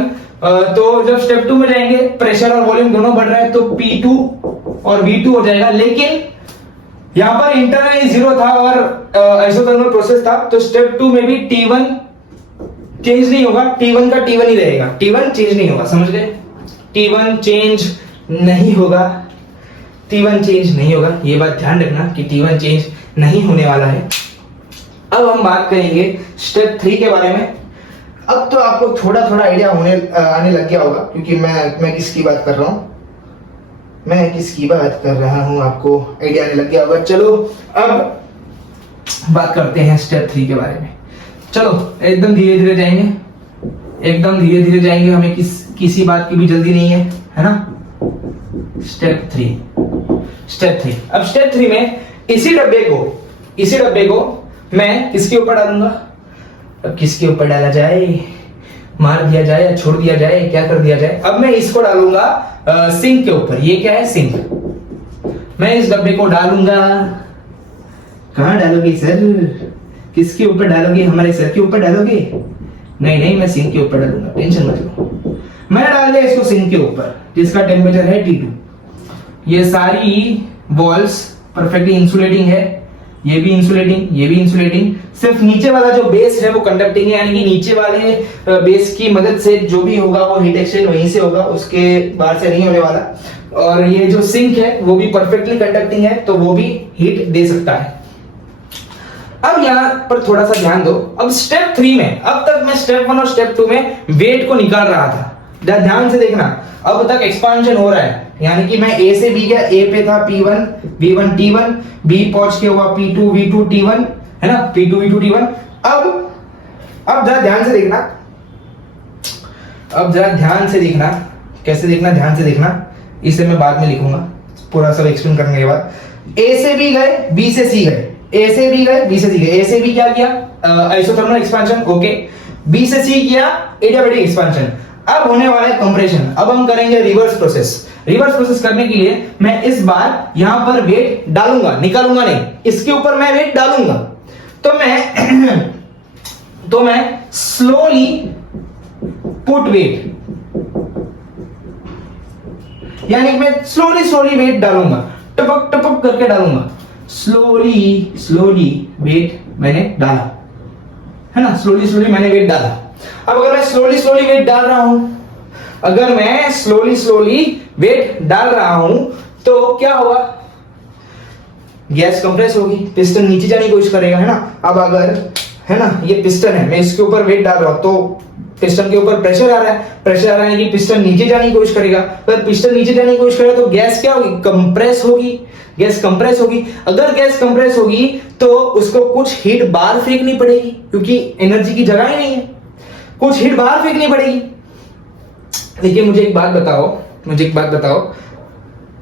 तो जब स्टेप 2 में जाएंगे प्रेशर और वॉल्यूम दोनों बढ़ रहा है तो P2 और V2 हो जाएगा। लेकिन यहां पर इंटरनल 0 था और आइसोथर्मल प्रोसेस था, तो स्टेप 2 में भी T1 चेंज नहीं होगा, T1 का T1 ही रहेगा, T1 चेंज नहीं होगा, समझ गए? T1 चेंज नहीं होगा, T1 चेंज नहीं होगा, ये बात ध्यान रखना कि T1 चेंज नहीं होने वाला है। अब हम बात करेंगे स्टेप 3 के बारे में। अब तो आपको थोड़ा थोड़ा आइडिया आने लग गया होगा, क्योंकि मैं किसकी बात कर रहा हूं, आपको आइडिया आने लग गया होगा। चलो अब बात करते हैं स्टेप 3 के बारे में। चलो एकदम धीरे धीरे जाएंगे, हमें किसी बात की भी जल्दी नहीं है ना। स्टेप 3। अब स्टेप 3 में इसी डब्बे को मैं किसके ऊपर डालूंगा? अब किसके ऊपर डाला जाए? मार दिया जाए या छोड़ दिया जाए, क्या कर दिया जाए? अब मैं इसको डालूंगा सिंक के ऊपर। ये क्या है? सिंक। मैं इस डब्बे को डालूंगा, कहां डालोगे सर? किसके ऊपर डालोगे? हमारे सर के ऊपर डालोगे? नहीं, मैं सिंक के ऊपर डालूंगा, टेंशन मत लो। मैं डाल दिया इसको सिंक के ऊपर, जिसका टेम्परेचर है T2। ये सारी वॉल्स परफेक्टली इंसुलेटिंग है, ये भी इंसुलेटिंग। सिर्फ नीचे वाला जो बेस है वो कंडक्टिंग है, यानी कि नीचे वाले बेस की मदद से जो भी होगा वो हीट एक्सचेंज वहीं से होगा, उसके बाहर से नहीं होने वाला। और ये जो सिंक है वो भी परफेक्टली कंडक्टिंग है, तो वो भी हीट दे सकता है। अब यहाँ पर थोड़ा सा ध्यान दो। अब स्टेप 3 में, अब तक मैं स्टेप 1 और स्टेप 2 में वेट को निकाल रहा था, ध्यान से देखना। अब तक एक्सपांशन हो रहा है, यानी कि मैं A से B गया, A पे था P1 V1 T1, B पहुंच के हुआ P2 V2 T1, है ना, P2 V2 T1। अब जरा ध्यान से देखना, कैसे देखना, ध्यान से देखना, इसे मैं बाद में लिखूंगा पूरा सब एक्सप्लेन करने के बाद। A से B गए, B से C गए, A से B गए, B से C गए। A से B क्या किया? Isothermal expansion, okay. B से C किया एडियाबैटिक एक्सपांशन। अब होने वाला है कंप्रेशन। अब हम करेंगे रिवर्स प्रोसेस करने के लिए मैं इस बार यहां पर वेट डालूंगा, निकालूंगा नहीं, इसके ऊपर मैं वेट डालूंगा। तो मैं स्लोली पुट वेट, यानी मैं स्लोली वेट डालूंगा, टपक करके डालूंगा। स्लोली वेट मैंने डाला, है ना, स्लोली मैंने वेट डाला। अब अगर मैं स्लोली वेट डाल रहा हूं, तो क्या होगा? गैस कंप्रेस होगी, पिस्टन नीचे जाने की कोशिश करेगा, है ना। अब अगर, है ना, ये पिस्टन है, मैं इसके ऊपर वेट डाल रहा हूं, तो पिस्टन के ऊपर प्रेशर आ रहा है कि पिस्टन नीचे जाने की कोशिश करेगा। अगर पिस्टन नीचे जाने की कोशिश करेगा तो गैस क्या होगी? कंप्रेस होगी। अगर गैस कंप्रेस होगी तो उसको कुछ हीट बाहर फेंकनी पड़ेगी, क्योंकि एनर्जी की जगह ही नहीं है, कुछ हीट बाहर फेंकनी पड़ेगी। देखिए मुझे एक बात बताओ,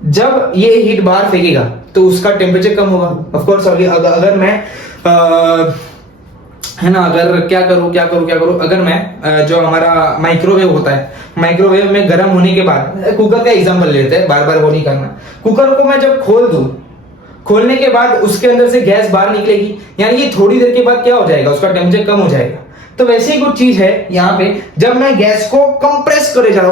जब ये हीट बाहर फेंकेगा तो उसका टेम्परेचर कम होगा। ऑफ कोर्स अगर मैं है ना। अगर क्या करूं अगर मैं जो हमारा माइक्रोवेव होता है, माइक्रोवेव में गर्म होने के बाद, कुकर का एग्जांपल लेते हैं, बार बार वो नहीं करना। कुकर को मैं जब खोल दूं, खोलने के बाद उसके अंदर से गैस बाहर निकलेगी, यानी कि थोड़ी देर के बाद क्या हो जाएगा, उसका टेम्परेचर कम हो जाएगा। तो वैसे ही कुछ चीज है यहाँ पे, जब मैं गैस को कंप्रेस करे जा रहा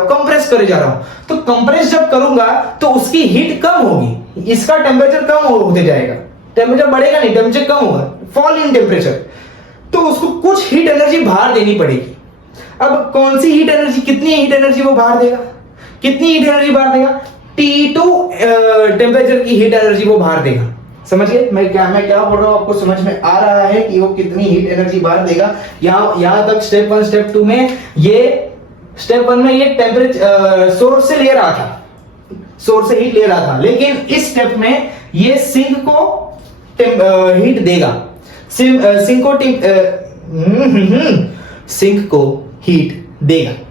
हूं, तो कंप्रेस जब करूंगा तो उसकी हीट कम होगी, इसका टेम्परेचर कम होते जाएगा, टेम्परेचर बढ़ेगा नहीं, टेम्परेचर कम होगा, फॉल इन टेम्परेचर। तो उसको कुछ हीट एनर्जी बाहर देनी पड़ेगी। अब कौन सी हीट एनर्जी, कितनी हीट एनर्जी वो बाहर देगा, कितनी हीट एनर्जी बाहर देगा, T2 टेम्परेचर की हीट एनर्जी वो बाहर देगा। समझ गए मैं क्या बोल रहा हूं, आपको समझ में आ रहा है कि वो कितनी हीट एनर्जी बाहर देगा। यहां तक स्टेप 1 स्टेप 2 में स्टेप 1 में ये टेम्परेचर सोर्स से ले रहा था, सोर्स से हीट ले रहा था, लेकिन इस स्टेप में ये सिंक को हीट देगा,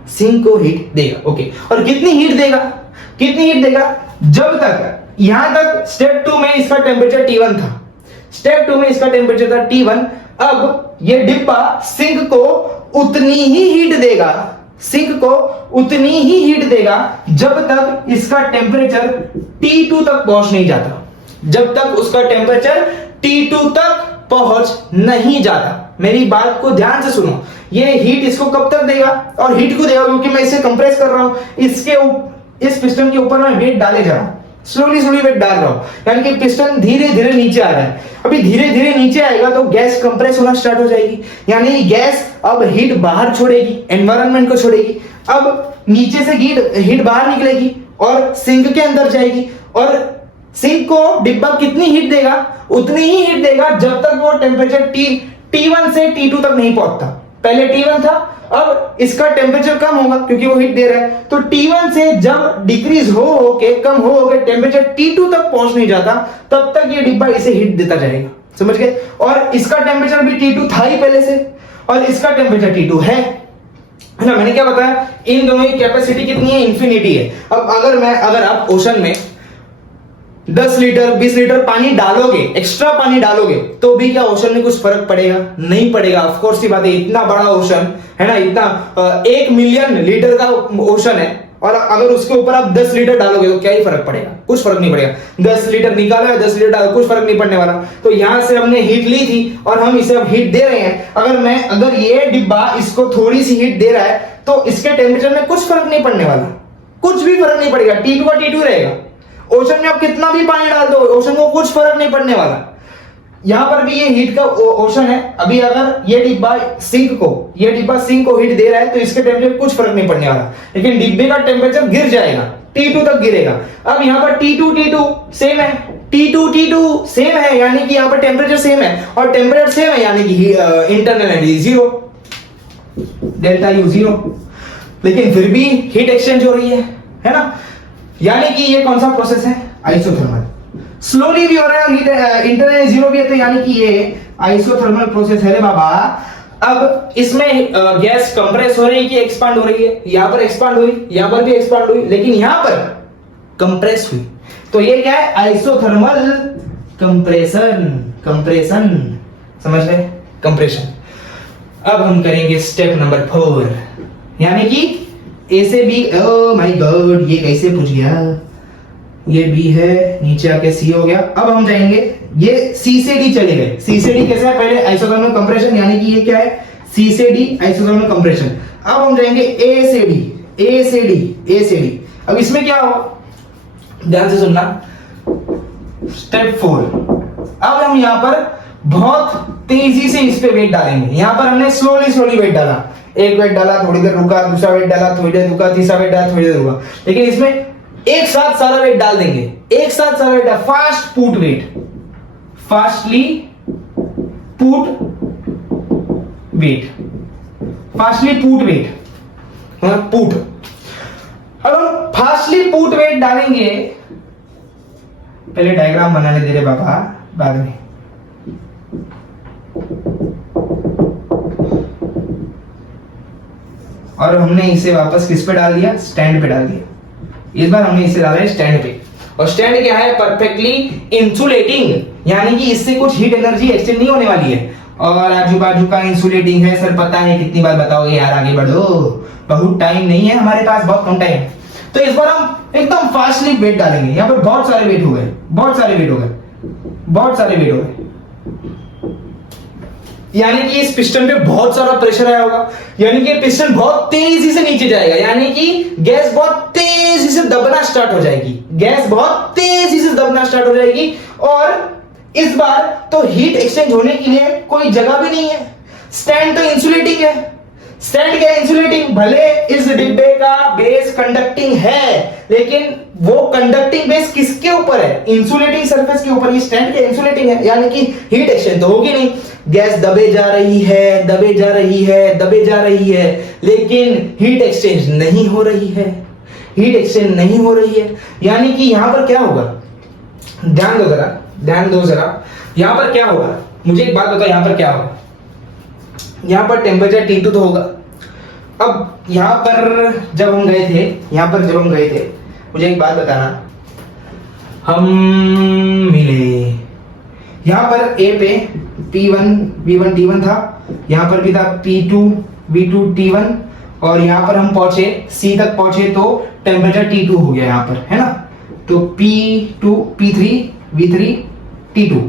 सिंक को हीट देगा। ओके, और कितनी हीट देगा, जब तक, यहां तक स्टेप 2 में इसका टेम्परेचर T1 था, स्टेप 2 में इसका टेम्परेचर था T1। अब ये डिब्बा सिंक को उतनी ही हीट देगा, जब तक इसका टेम्परेचर T2 तक पहुंच नहीं जाता, जब तक उसका टेम्परेचर T2 तक पहुंच नहीं जाता। मेरी बात को ध्यान से सुनो, ये हीट इसको कब तक देगा, और हीट को देगा क्योंकि मैं इसे कंप्रेस कर रहा हूं, इस पिस्टन के ऊपर मैं वेट डाले जा रहा हूं, स्लोली वेट डाल रहा हूं, यानी कि पिस्टन धीरे धीरे नीचे आ रहा है। अभी धीरे धीरे नीचे आएगा तो गैस कंप्रेस होना स्टार्ट हो जाएगी, यानी गैस अब हीट बाहर छोड़ेगी, एनवायरनमेंट को छोड़ेगी। अब नीचे से हीट बाहर निकलेगी और सिंक के अंदर जाएगी, और सिंक को डिब्बा कितनी हीट देगा, उतनी ही हीट देगा जब तक वो टेम्परेचर T1 से T2 तक नहीं पहुंचता। पहले T1 था, अब इसका टेम्परेचर कम होगा क्योंकि वो हीट दे रहा है, तो T1 से जब डिक्रीज कम हो के टेम्परेचर T2 तक पहुंच नहीं जाता, तब तक ये डिब्बा इसे हीट देता जाएगा। समझ गए। और इसका टेम्परेचर भी T2 था ही पहले से, और इसका टेम्परेचर T2 है ना। मैंने क्या बताया, इन दोनों की कैपेसिटी कितनी है, इंफिनिटी है। अब अगर आप ओशन में 10 लीटर 20 लीटर पानी डालोगे, एक्स्ट्रा पानी डालोगे, तो भी क्या ओशन में कुछ फर्क पड़ेगा, नहीं पड़ेगा। ऑफ कोर्स की बात है, इतना बड़ा ओशन है ना, इतना 1 मिलियन लीटर का ओशन है, और अगर उसके ऊपर आप 10 लीटर डालोगे तो क्या ही फर्क पड़ेगा, कुछ फर्क नहीं पड़ेगा। 10 लीटर निकाला है, 10 लीटर डालो, कुछ फर्क नहीं पड़ने वाला। तो यहां से हमने हीट ली थी और हम इसे अब हीट दे रहे हैं। अगर ये डिब्बा इसको थोड़ी सी हीट दे रहा है, तो इसके टेम्परेचर में कुछ फर्क नहीं पड़ने वाला, कुछ भी फर्क नहीं पड़ेगा, T2 का T2 रहेगा। ओशन में आप कितना भी पानी डाल दो, ओशन को कुछ फर्क नहीं पड़ने वाला। यहां पर भी ये हीट का ओशन है। अभी अगर ये डिब्बा सिंक को हीट दे रहा है, तो इसके टेम्परेचर कुछ फर्क नहीं पड़ने वाला, लेकिन डिब्बे का टेम्परेचर गिर जाएगा, T2 तक गिरेगा। अब यहां पर T2 सेम है, T2 सेम है, यानी कि यहां पर टेम्परेचर सेम है, और टेम्परेचर सेम है यानी कि इंटरनल एनर्जी 0, डेल्टा U 0, लेकिन फिर भी हीट एक्सचेंज हो रही है ना। यानी कि ये कौन सा प्रोसेस है, आइसोथर्मल। स्लोली भी हो रहा है, इंटरनल 0 भी है, तो यानी कि ये आइसोथर्मल प्रोसेस है रे बाबा। अब इसमें गैस कंप्रेस हो रही है कि एक्सपांड हो रही है, यहां पर एक्सपांड हुई, यहां पर भी एक्सपांड हुई, लेकिन यहां पर कंप्रेस हुई। तो ये क्या है, आइसोथर्मल कंप्रेशन। समझ रहे, कंप्रेशन। अब हम करेंगे स्टेप नंबर 4, यानी कि ए से बी। ओह माय गॉड, ये कैसे पूछ गया, ये बी है, नीचे आके सी हो गया। अब हम जाएंगे, ये सी से डी चले गए। सी से डी कैसा है, पहले आइसोथर्मल कंप्रेशन, यानी कि ये क्या है, सी से डी आइसोथर्मल कंप्रेशन। अब हम जाएंगे ए से डी। अब इसमें क्या हो, ध्यान से सुनना, स्टेप 4। अब हम यहां पर बहुत तेजी से इस पे वेट डालेंगे। यहां पर हमने स्लोली वेट डाला, एक वेट डाला, थोड़ी देर रुका, दूसरा वेट डाला, थोड़ी देर रुका, तीसरा वेट डाला, थोड़ी देर रुका, लेकिन इसमें एक साथ सारा वेट डाल देंगे, एक साथ सारा weight, fastly put weight, put. अब हम फास्टली पुट वेट डालेंगे, पहले डायग्राम बनाने दे रहे बाबा, बाद में। और हमने इसे वापस किस पे डाल दिया, स्टैंड पे डाल दिया। इस बार हमने इसे डाला है स्टैंड पे, और स्टैंड क्या है, परफेक्टली इंसुलेटिंग, यानी कि इससे कुछ हीट एनर्जी एक्सचेंज नहीं होने वाली है, और आजू बाजू का इंसुलेटिंग है। सर पता है, कितनी बार बताओगे यार, आगे बढ़ो, बहुत टाइम नहीं है हमारे पास, बहुत कम टाइम। तो इस बार हम एकदम फास्टली वेट डालेंगे। यहाँ पर बहुत सारे वेट हो गए, बहुत सारे वेट हो गए, बहुत सारे वेट हो गए, यानी कि इस पिस्टन पे बहुत सारा प्रेशर आया होगा, यानी कि पिस्टन बहुत तेजी से नीचे जाएगा, यानी कि गैस बहुत तेजी से दबना स्टार्ट हो जाएगी, गैस बहुत तेजी से दबना स्टार्ट हो जाएगी। और इस बार तो हीट एक्सचेंज होने के लिए कोई जगह भी नहीं है। स्टैंड तो इंसुलेटिंग है, स्टैंड क्या इंसुलेटिंग, भले इस डिब्बे का बेस कंडक्टिंग है, लेकिन वो कंडक्टिंग बेस किसके ऊपर है, इंसुलेटिंग सरफेस के ऊपर। ये स्टैंड क्या इंसुलेटिंग है, यानी कि हीट एक्सचेंज तो होगी नहीं। गैस दबे जा रही है, दबे जा रही है, दबे जा रही है, लेकिन हीट एक्सचेंज नहीं हो रही है, हीट एक्सचेंज नहीं हो रही है। यानी कि यहां पर क्या होगा, ध्यान दो जरा, ध्यान दो जरा, यहां पर क्या होगा, मुझे एक बात बताओ, यहां पर क्या होगा। यहां पर टेम्परेचर T2 तो होगा। अब यहां पर जब हम गए थे, यहां पर जब हम गए थे, मुझे एक बात बताना, हम मिले यहां पर A पे P1 V1 T1 था, यहां पर भी था P2 V2 T1, और यहां पर हम पहुंचे C तक पहुंचे तो टेम्परेचर T2 हो गया यहां पर, है ना। तो P2 P3 V3 T2,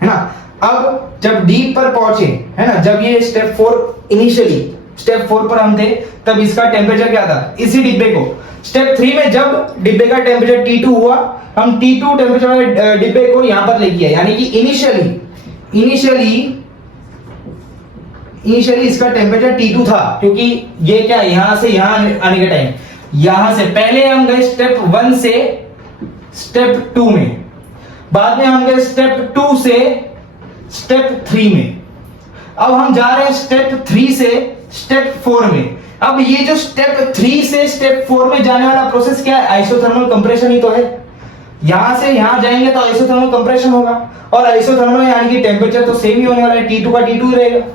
है ना। अब जब D पर पहुंचे, है ना, जब ये स्टेप 4 इनिशियली स्टेप 4 पर हम थे, तब इसका टेम्परेचर क्या था, इसी डिब्बे को। स्टेप 3 में जब डिब्बे का टेम्परेचर T2 हुआ, हम T2 टेम्परेचर डिब्बे को यहां पर लेके आए, यानी कि इनिशियली इसका टेम्परेचर T2 था, क्योंकि ये क्या, यहां से यहां आने के टाइम, यहां से पहले हम गए स्टेप 1 से स्टेप 2 में, बाद में हम गए स्टेप 2 से स्टेप 3 में, अब हम जा रहे हैं स्टेप 3 से स्टेप 4 में। अब ये जो स्टेप 3 से स्टेप 4 में जाने वाला प्रोसेस क्या है, आइसोथर्मल कंप्रेशन ही तो है। यहां से यहां जाएंगे तो आइसोथर्मल कंप्रेशन होगा, और आइसोथर्मल यानी कि टेम्परेचर तो सेम ही होने वाला है, T2 का T2 ही रहेगा।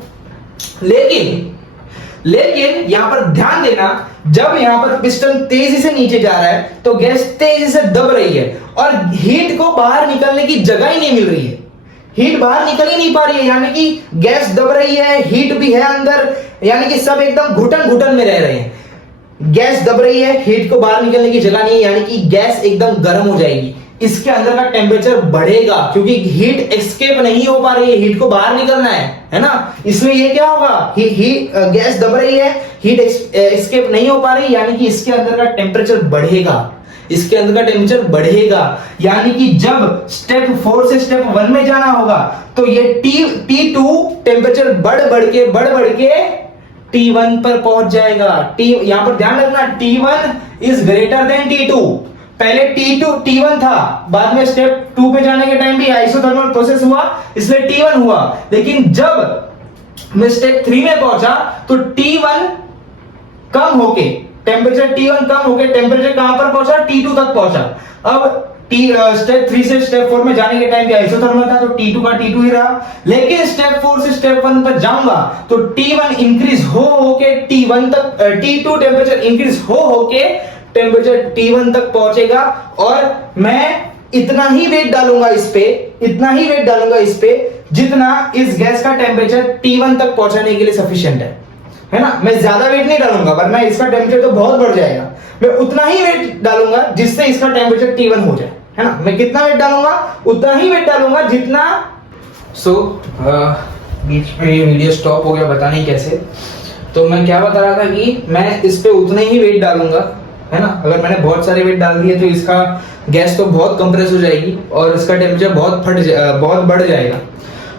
लेकिन यहां पर ध्यान देना, जब यहां पर पिस्टन तेजी से नीचे जा रहा है तो गैस तेजी से दब रही है, और हीट को बाहर निकलने की जगह ही नहीं मिल रही है, हीट बाहर निकल ही नहीं पा रही है, यानी कि गैस दब रही है, हीट भी है अंदर, यानी कि सब एकदम घुटन में रह रहे हैं। गैस दब रही है, हीट को बाहर निकलने की जगह नहीं है, यानी कि गैस एकदम गर्म हो जाएगी, इसके अंदर का टेम्परेचर बढ़ेगा, क्योंकि हीट एस्केप नहीं हो पा रही है, हीट को बाहर निकलना है ना। इसलिए ये क्या होगा, गैस दब रही है, हीट एस्केप नहीं हो पा रही, यानी कि इसके अंदर का टेम्परेचर बढ़ेगा, इसके अंदर का टेम्परेचर बढ़ेगा। यानी कि जब स्टेप 4 से स्टेप 1 में जाना होगा तो ये T2 टेम्परेचर बढ़ के T1 पर पहुंच जाएगा। यहां पर ध्यान रखना, T1 is greater than T2। पहले T1 था, बाद में स्टेप 2 पे जाने के टाइम भी आइसोथर्मल प्रोसेस हुआ, इसलिए T1 हुआ। लेकिन जब मैं स्टेप 3 में पहुंचा तो T1 कम होके टेम्परेचर T1 कम होके टेम्परेचर कहां पर पहुंचा, T2 तक पहुंचा। अब स्टेप 3 से स्टेप 4 में जाने के टाइम भी आइसोथर्मल था, तो T2 का T2 ही रहा। लेकिन स्टेप 4 से स्टेप 1 पर जाऊंगा तो T1 इंक्रीज हो के T1 तक, T2 टेम्परेचर इंक्रीज हो के टेम्परेचर T1 तक पहुंचेगा, और मैं इतना ही वेट डालूंगा इस पे, इतना ही वेट डालूंगा इस पे जितना इस गैस का टेम्परेचर T1 तक पहुंचाने के लिए सफिशिएंट है ना। मैं ज्यादा वेट नहीं डालूंगा, वरना इसका टेम्परेचर तो बहुत बढ़ जाएगा। मैं उतना ही वेट डालूंगा जिससे इसका टेम्परेचर T1 हो जाए, है ना। मैं कितना वेट डालूंगा, उतना ही वेट डालूंगा जितना। बीच में ये वीडियो स्टॉप हो गया, पता नहीं कैसे। तो मैं क्या बता रहा था कि मैं इस पे उतने ही वेट डालूंगा, है ना। अगर मैंने बहुत सारे वेट डाल दिए तो इसका गैस तो बहुत कंप्रेस हो जाएगी और इसका टेम्परेचर बहुत बढ़ जाएगा।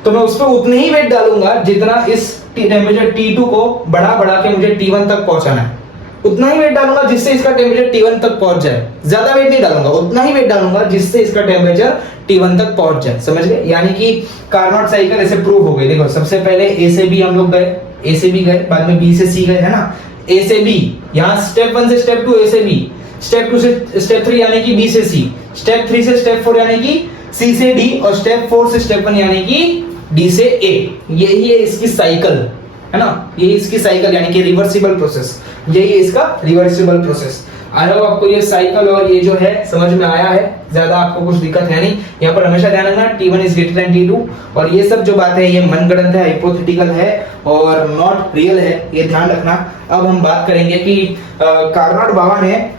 तो मैं उस पर उतने ही वेट डालूंगा जितना इस टेम्परेचर T2 को बढ़ा के मुझे T1 तक पहुंचाना है, उतना ही वेट डालूंगा जिससे इसका टेम्परेचर T1 तक पहुंच जाए। ज्यादा वेट नहीं डालूंगा, उतना ही वेट डालूंगा जिससे इसका टेम्परेचर T1 तक पहुंच जाए, समझ गए। यानी कि कार्नोट साइकिल ऐसे प्रूव हो गई। देखो, सबसे पहले A से B हम लोग गए, A से B गए, बाद में B से C गए, है ना। A से B, यहाँ स्टेप 1 से स्टेप 2 A से B, स्टेप 2 से स्टेप 3 यानी कि B से C, स्टेप 3 से स्टेप 4 यानी कि C से D, और स्टेप 4 से स्टेप 1 यानी कि D से A। यही है इसकी साइकिल, है ना। यही इसकी साइकिल, यानी कि रिवर्सिबल प्रोसेस, यही है इसका रिवर्सिबल प्रोसेस। आई होप आपको ये साइकिल और ये जो है समझ में आया है, ज्यादा आपको कुछ दिक्कत है नहीं। यहाँ पर हमेशा ध्यान रखना T1 is greater than T2 और ये सब जो बातें हैं ये मनगढ़ंत है, हाइपोथेटिकल है और नॉट रियल है, ये ध्यान रखना। अब हम बात करेंगे कि कार्नोट बाबा ने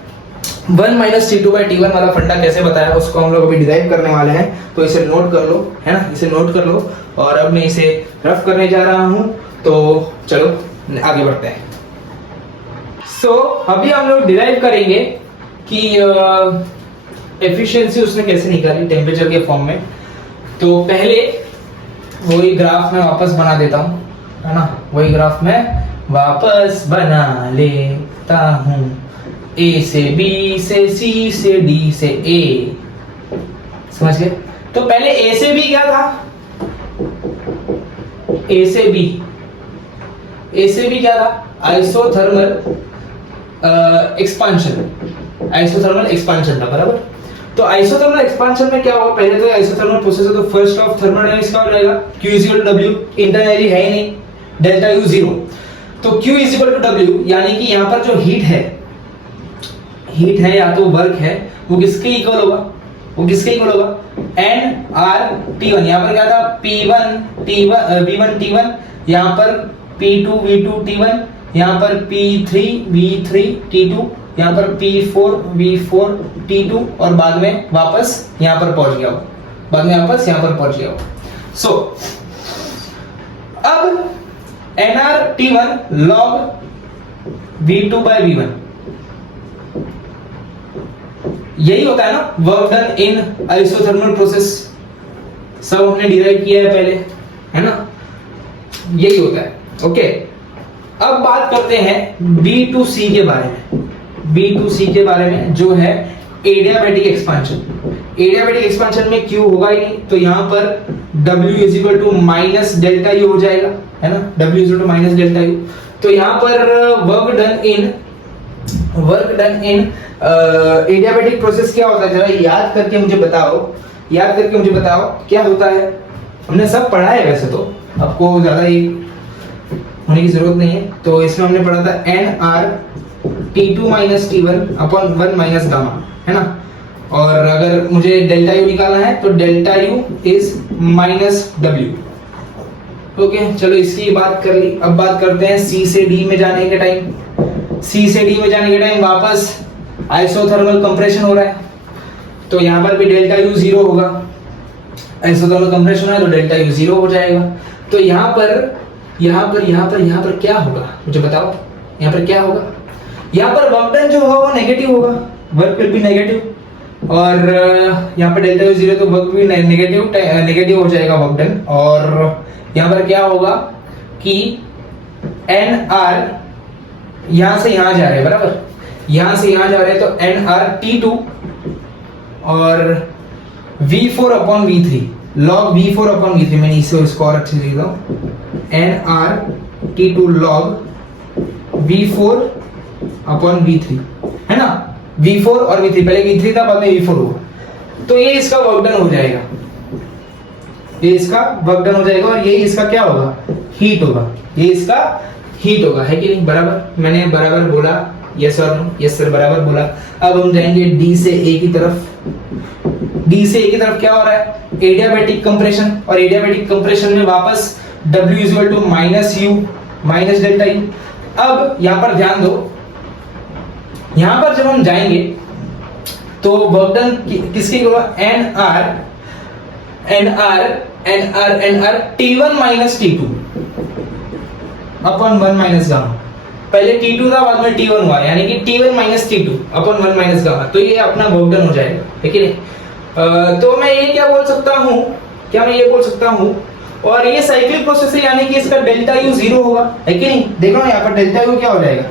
1 - T2/T1 वाला फंडा कैसे बताया, उसको हम लोग अभी डिराइव करने वाले हैं। तो इसे नोट कर लो, है ना, इसे नोट कर लो। और अब मैं इसे रफ करने जा रहा हूं, तो चलो आगे बढ़ते हैं। अभी हम लोग डिराइव करेंगे कि एफिशिएंसी उसने कैसे निकाली टेम्परेचर के फॉर्म में। तो पहले वही ग्राफ में वापस बना देता हूं, है ना, वही ग्राफ में वापस बना लेता हूं। A से B से C से D से A, समझ गए। तो पहले A से B क्या था, A से B क्या था, आइसोथर्मल एक्सपांशन था, बराबर। तो आइसोथर्मल एक्सपांशन में क्या होगा, पहले तो आइसोथर्मल प्रोसेस है तो फर्स्ट ऑफ थर्मोडायनामिक्स क्या हो जाएगा, Q = W, इंटरनल एनर्जी है ही नहीं, डेल्टा U 0। तो Q = W, यानी कि यहाँ पर जो हीट है या तो वर्क है, वो किसके इक्वल होगा, nRT1। यहाँ पर क्या था, V1 T1, यहाँ पर P2 V2 T1, यहाँ पर P3 T2, यहाँ पर P4 V4 T2 और बाद में वापस यहाँ पर पहुंच गया हो। सो अब nRT1 log V2/V1, यही होता है ना work done in isothermal process. सब हमने डिराइव किया है पहले, है ना, यही होता है। ओके, अब बात करते हैं B2C के बारे में, जो है एडियाबैटिक एक्सपांशन में Q होगा ही नहीं, तो यहाँ पर W = -ΔU हो जाएगा, है ना, W = -ΔU। तो यहाँ पर work done in adiabatic process क्या होता है, जरा याद करके मुझे बताओ क्या होता है। हमने सब पढ़ा है वैसे तो, आपको ज्यादा ही होने की जरूरत नहीं है। तो इसमें हमने पढ़ा था nRT2 - T1/1 गामा, है ना। और अगर मुझे डेल्टा U निकालना है तो डेल्टा U = W। ओके, चलो इसकी बात कर ली। अब बात करते हैं C से D में जाने के टाइम वापस आइसोथर्मल कंप्रेशन हो रहा है, तो यहाँ पर भी डेल्टा U 0 होगा। आइसोथर्मल कंप्रेशन है तो डेल्टा U 0 हो जाएगा। तो यहाँ पर क्या होगा, मुझे बताओ, यहाँ पर क्या होगा। यहाँ पर वर्क डन जो होगा वो नेगेटिव होगा, वर्क विल बी नेगेटिव। और यहाँ पर डेल्टा U 0 तो वर्क भी नेगेटिव हो जाएगा वर्क डन। और यहाँ पर क्या होगा कि nR यहाँ से यहाँ जा रहे हैं, बराबर, यहाँ से यहाँ जा रहे हैं, तो nRT2 और V4/V3 log V4/V3, मैंने इसको और अच्छे से लिखा हूं, nRT2 log V4/V3, है ना। V4 और V3, पहले V3 था बाद में V4 हुआ, तो ये इसका वर्क डन हो जाएगा, और ये इसका क्या होगा, हीट होगा, है कि नहीं, बराबर। मैंने बराबर बोला, यस और नो, यस सर, बराबर बोला। अब हम जाएंगे D से A की तरफ। क्या हो रहा है, एडियाबैटिक कंप्रेशन, और एडियाबैटिक कंप्रेशन में वापस W = -U - ΔU। अब यहाँ पर ध्यान दो, यहाँ पर जब हम जाएंगे तो वर्क डन किसके होगा, nR T1 - T2/1 गामा। पहले T2 था बाद में T1 हुआ, यानी कि T1 - T2/1 गामा। तो ये अपना वर्क डन हो जाएगा, ठीक है। तो मैं ये क्या बोल सकता हूँ, और ये साइक्लिक प्रोसेस है, यानी कि इसका डेल्टा U 0 होगा, है कि नहीं। देखो ना यहाँ पर डेल्टा U क्या हो जाएगा,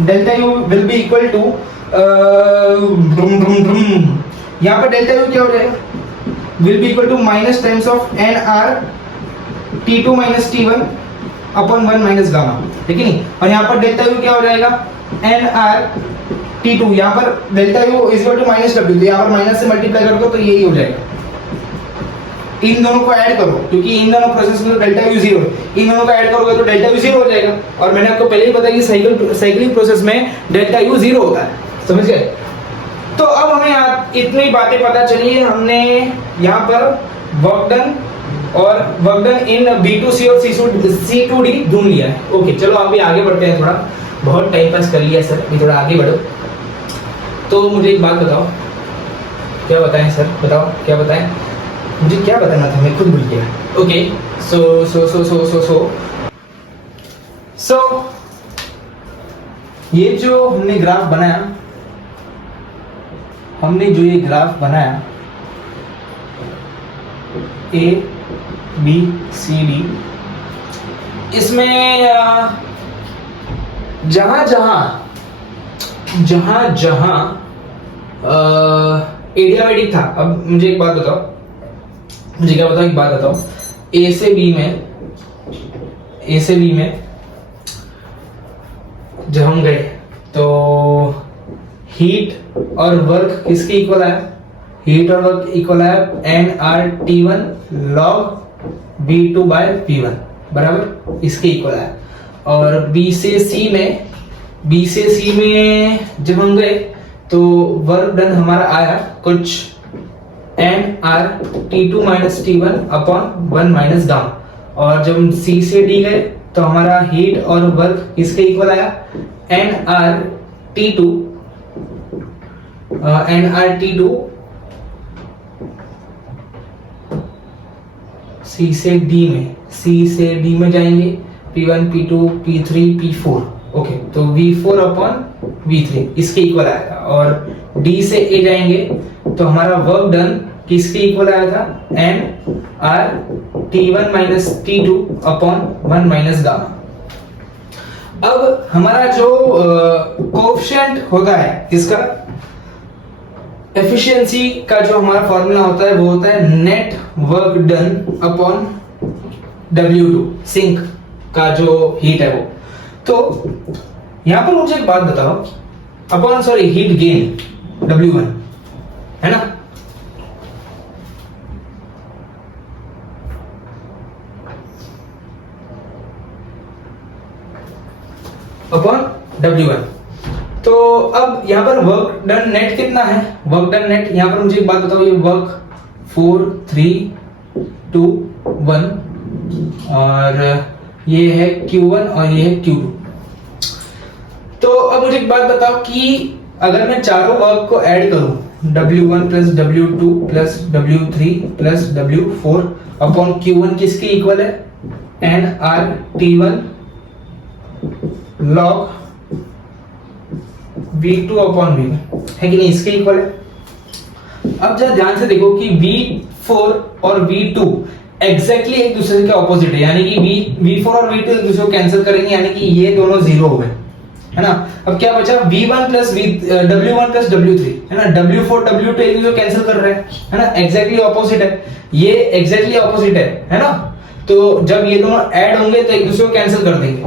delta U will be equal to, यहाँ पर डेल्टा U क्या हो जाएगा, will be equal to minus times of nRT2 - T1/1 gamma, ठीक है नहीं। और यहाँ पर डेल्टा U क्या हो जाएगा, nRT2, यहाँ पर डेल्टा U = -W, तो यहाँ पर माइनस से मल्टीप्लाई कर दो तो यही हो जाएगा। इन दोनों को ऐड करो, क्योंकि इन दोनों प्रोसेस में डेल्टा U 0, इन दोनों को ऐड करोगे तो डेल्टा U 0 हो जाएगा। और मैंने आपको पहले ही बताया कि साइक्लिक प्रोसेस में डेल्टा U 0 होता है, समझ गए? तो अब हमें इतनी बातें पता चली है, हमने यहाँ पर वर्क डन और वर्क डन इन B2C और C2D ढूंढ लिया है। ओके, चलो अभी आगे बढ़ते हैं। थोड़ा बहुत टाइम पास कर लिया सर, अभी थोड़ा आगे बढ़ो। तो मुझे एक बात बताओ, क्या बताएं सर, बताओ क्या बताएं, मुझे क्या बताना था, मैं खुद भूल गया। ओके, सो ये जो हमने ग्राफ बनाया, हमने जो ये ग्राफ बनाया A B C D, इसमें जहां जहां एडियाबेटिक था। अब मुझे एक बात बताओ, मुझे क्या बताओ, एक बात बताओ, ए से बी में जब हम गए तो हीट और वर्क किसके इक्वल आया? हीट और वर्क इक्वल आया nRT1 log V2 by V1 बराबर, इसके इक्वल आया। और B से C में जब हम गए तो वर्क डन हमारा आया कुछ nRT2 minus T1 upon 1 minus gamma. और जब हम C से D गए तो हमारा हीट और वर्क किसके इक्वल आया? nRT2 C से D में जाएंगे P1 P2 P3 P4। Okay, तो V4 अपॉन V3 इसके इक्वल आया था। और D से A जाएंगे तो हमारा वर्क डन किसके इक्वल आया था? nRT1 minus T2 upon 1 minus gamma. अब हमारा जो कोएफिशिएंट होता है किसका, एफिशिएंसी का जो हमारा फॉर्मूला होता है वो होता है net work done upon W2, sink का जो हीट है वो। तो यहां पर मुझे एक बात बताओ, upon sorry heat gain W1 है ना, अपॉन W1। तो अब यहाँ पर वर्क डन नेट कितना है? वर्क डन नेट यहाँ पर मुझे एक बात बताओ, ये वर्क 4 3 2 1 और ये है Q1 और ये है Q2। तो अब मुझे एक बात बताओ कि अगर मैं चारों वर्क को ऐड करूं W1 plus W2 plus W3 plus W4 upon Q1 किसके इक्वल है? nRT1 log V2 upon V1 है कि नहीं, इसके इक्वल है। अब जरा ध्यान से देखो कि V4 और V2 एग्जैक्टली एक दूसरे के ऑपोजिट है, यानी कि V4 और V2 एक दूसरे को कैंसिल करेंगे, यानी कि ये दोनों जीरो हो गए, है ना। अब क्या बचा? V1 plus W1 plus W3, है ना। W4 W2 एक दूसरे को कैंसिल कर रहे हैं, है ना, एग्जैक्टली ऑपोजिट है, ये एग्जैक्टली ऑपोजिट है ना। तो जब ये दोनों ऐड होंगे तो एक दूसरे को कैंसिल कर देंगे।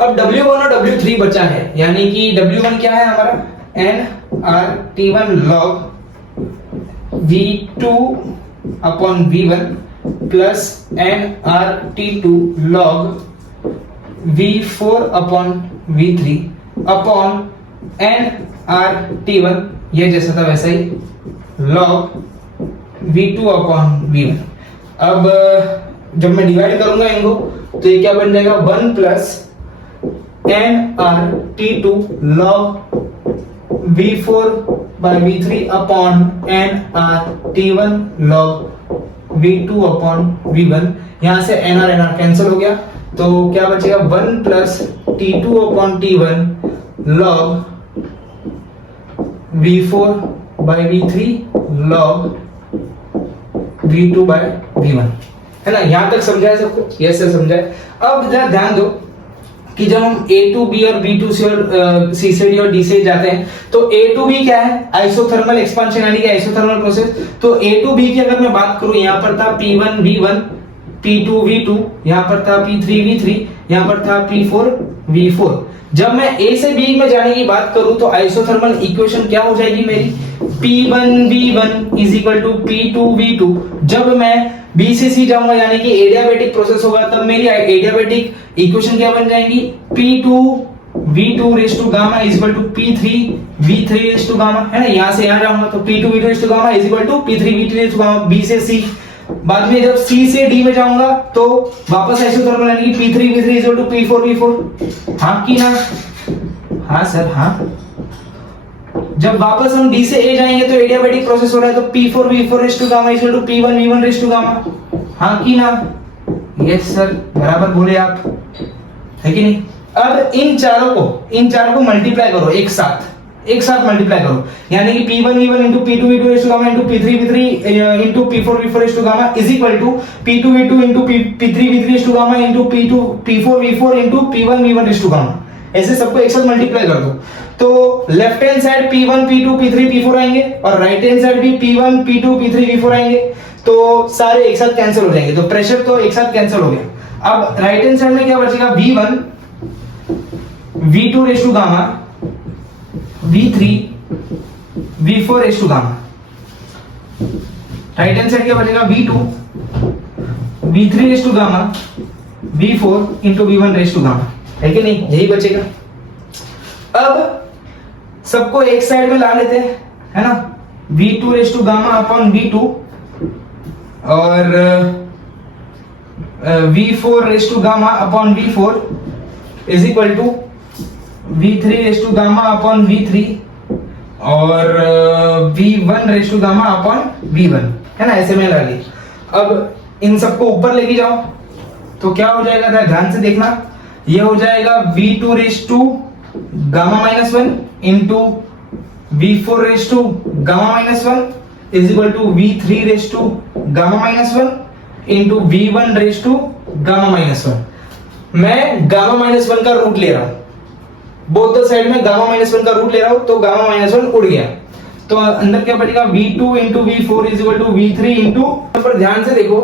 अब W1 और W3 बचा है, यानी कि W1 क्या है हमारा? nRT1 log V2 upon V1 plus nRT2 log V4 upon V3 upon nRT1 ये जैसा था वैसा ही log V2 अपॉन V1। अब जब मैं डिवाइड करूंगा इनको तो ये क्या बन जाएगा? 1 plus nRT2 log V4 by V3 upon nRT1 log V2 upon V1। यहां से nr nr कैंसिल हो गया, तो क्या बचेगा? 1 plus T2 upon T1 log V4 by V3 log V2 by V1, है ना। यहां तक समझा है सबको? यस सर, समझा है। अब जरा ध्यान दो कि जब हम A टू B और B टू C और C से D और D से जाते हैं तो A टू B क्या है? आइसोथर्मल एक्सपांशन यानी कि आइसोथर्मल प्रोसेस। तो A टू B की अगर मैं बात करूं, यहां पर था P1 V1 P2 V2, यहां पर था P3 V3, यहां पर था P4 V4। जब मैं A से B में जाने की बात करूं तो आइसोथर्मल इक्वेशन क्या हो जाएगी मेरी? P1 V1 is equal to P2 V2। जब मैं B से C जाऊंगा यानी कि एडियाबेटिक प्रोसेस होगा, तब मेरी एडियाबेटिक इक्वेशन क्या बन जाएंगी? P2 V2 raise to gamma is equal to P3 V3 raise to gamma, है ना, यहां से यहां जाऊंगा तो P2 V2 raise to gamma is equal to P3 V3 raise to gamma, B से C। बाद में जब C से D में जाऊंगा तो वापस आइसोथर्मल यानी कि P3 V3 is equal to P4 V4। हाँ की ना? हाँ सर हाँ। जब वापस हम D से A जाएंगे तो एडियाबैटिक प्रोसेस हो रहा है तो P4 V4 raise to gamma is equal to P1 V1 raise to gamma. हाँ की ना? यस सर, बराबर बोले आप, है कि नहीं? अब इन चारों को मल्टीप्लाई करो एक साथ मल्टीप्लाई करो, यानी कि P1 V1 into P2 V2 raise to gamma into P3 V3 into P4 V4 raise to gamma is equal to P2 V2 into P3 V3 raise to gamma into P4 V4 into P1 V1 raise to gamma. ऐसे सबको एक साथ multiply कर दो तो left hand side P1 P2 P3 P4 आएंगे और right hand side भी P1 P2 P3 P4 आएंगे, तो सारे एक साथ कैंसिल हो जाएंगे, तो प्रेशर तो एक साथ कैंसिल हो गया। अब राइट हैंड साइड में क्या बचेगा? V1 V2 raise to gamma V3 V4 raise to gamma. Right hand side क्या बचेगा? V2 V3 raise to gamma V4 into V1 raise to gamma, है कि नहीं? यही बचेगा। अब सबको एक साइड में ला लेते हैं, है ना, V2 raise to gamma upon V2 और V4 raise to gamma upon V4 is equal to V3 raise to gamma upon V3 और V1 raise to gamma upon V1, है ना, ऐसे में ला ली। अब इन सबको ऊपर लेके जाओ तो क्या हो जाएगा? ध्यान से देखना, ये हो जाएगा V2 raise to gamma minus 1 into V4 raise to gamma minus 1 is equal to V3 raise to gamma minus 1 into V1 raise to gamma minus 1। मैं गामा माइनस 1 का रूट ले रहा हूं, बोथ द साइड में gamma minus 1 का root ले रहा हूं, तो गामा माइनस 1 उड़ गया, तो अंदर क्या बचेगा? V2 into V4 is equal to V3 into, पर ध्यान से देखो,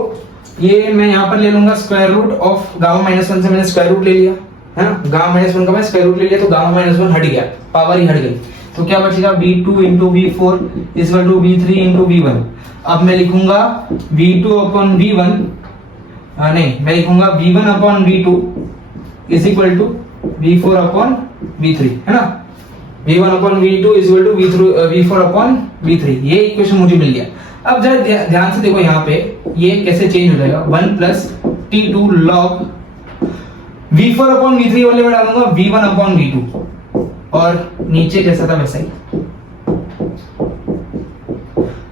ये मैं यहां पर ले लूंगा square root of gamma minus 1 से मैंने स्क्वायर रूट ले लिया, है ना, गामा माइनस 1 का मैं स्क्वायर रूट ले लिया तो गामा माइनस 1 हट गया, पावर ही हट गई, तो क्या बचेगा? V2 into V4 is equal to V3 into V1। अब मैं लिखूंगा V2 अपॉन V1, नहीं, मैं लिखूंगा V1 upon V2 is equal to V4 upon V3, है ना, V1 upon V2 is equal to V4 upon V3। ये इक्वेशन मुझे मिल गया। अब जरा ध्यान से देखो, यहाँ पे ये कैसे चेंज हो जाएगा? 1 plus T2 log V4 upon V3 वाले में डालूंगा V1 अपॉन V2 और नीचे जैसा था वैसा ही।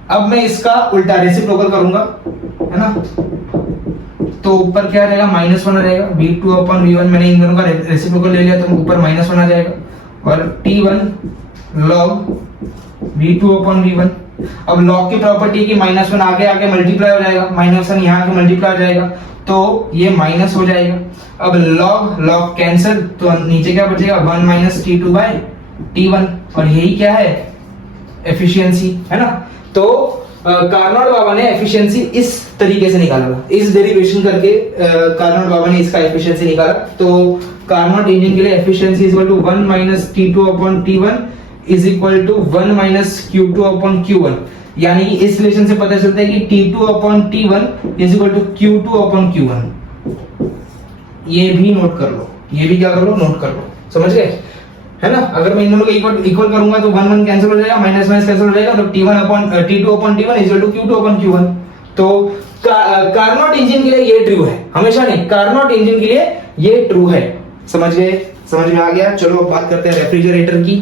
अब मैं इसका उल्टा रेसिप्रोकल करूंगा, है ना, तो ऊपर क्या रहेगा? -1 आ जाएगा। V2 अपॉन V1 मैंने इन दोनों का रेसिप्रोकल ले लिया तो ऊपर -1 आ जाएगा और T1 log V2 upon V1। अब log की प्रॉपर्टी की -1 आगे आगे मल्टीप्लाई हो जाएगा, -1 यहाँ आके मल्टीप्लाई हो जाएगा तो ये माइनस हो जाएगा। अब log कैंसिल, तो नीचे क्या बचेगा? 1 माइनस T2 बाय T1 और यही क्या है? एफिशिएंसी, है ना। तो कार्नोट बाबा ने एफिशिएंसी इस तरीके से निकाला था, इस डेरिवेशन करके कार्नोट बाबा ने इसका एफिशिएंसी निकाला। तो कार्नोट इंजन के लिए efficiency is equal to 1 minus T2 upon T1 is equal to 1 minus Q2 upon Q1, यानी कि इस रिलेशन से पता चलता है कि T2 upon T1 is equal to Q2 upon Q1। ये भी नोट कर लो, ये भी क्या कर लो? नोट कर लो, समझ गए, है ना। अगर मैं इन दोनों को इक्वल करूंगा तो 1 1 कैंसिल हो जाएगा, माइनस माइनस कैंसिल हो जाएगा, तो T2 upon T1 is equal to Q2 upon Q1। तो कार्नोट इंजन के लिए ये ट्रू है, हमेशा नहीं, कार्नोट इंजन के लिए ये ट्रू है। समझ गए? समझ में आ गया? चलो अब बात करते हैं रेफ्रिजरेटर की।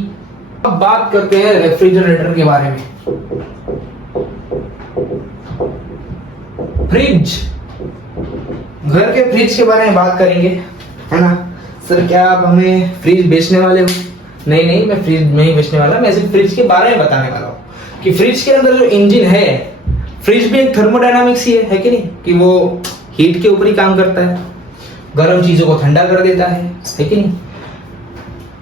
अब बात करते हैं रेफ्रिजरेटर के बारे में। फ्रिज, घर के फ्रिज के बारे में बात करेंगे, है ना। सर क्या आप हमें फ्रिज बेचने वाले हो? नहीं नहीं, मैं फ्रिज नहीं बेचने वाला, मैं सिर्फ फ्रिज के बारे में बताने वाला हूँ कि फ्रिज के अंदर जो इंजन है, फ्रिज भी एक थर्मोडायनामिक्स ही है कि नहीं, कि वो हीट के ऊपर ही काम करता है, गर्म चीजों को ठंडा कर देता है कि नहीं।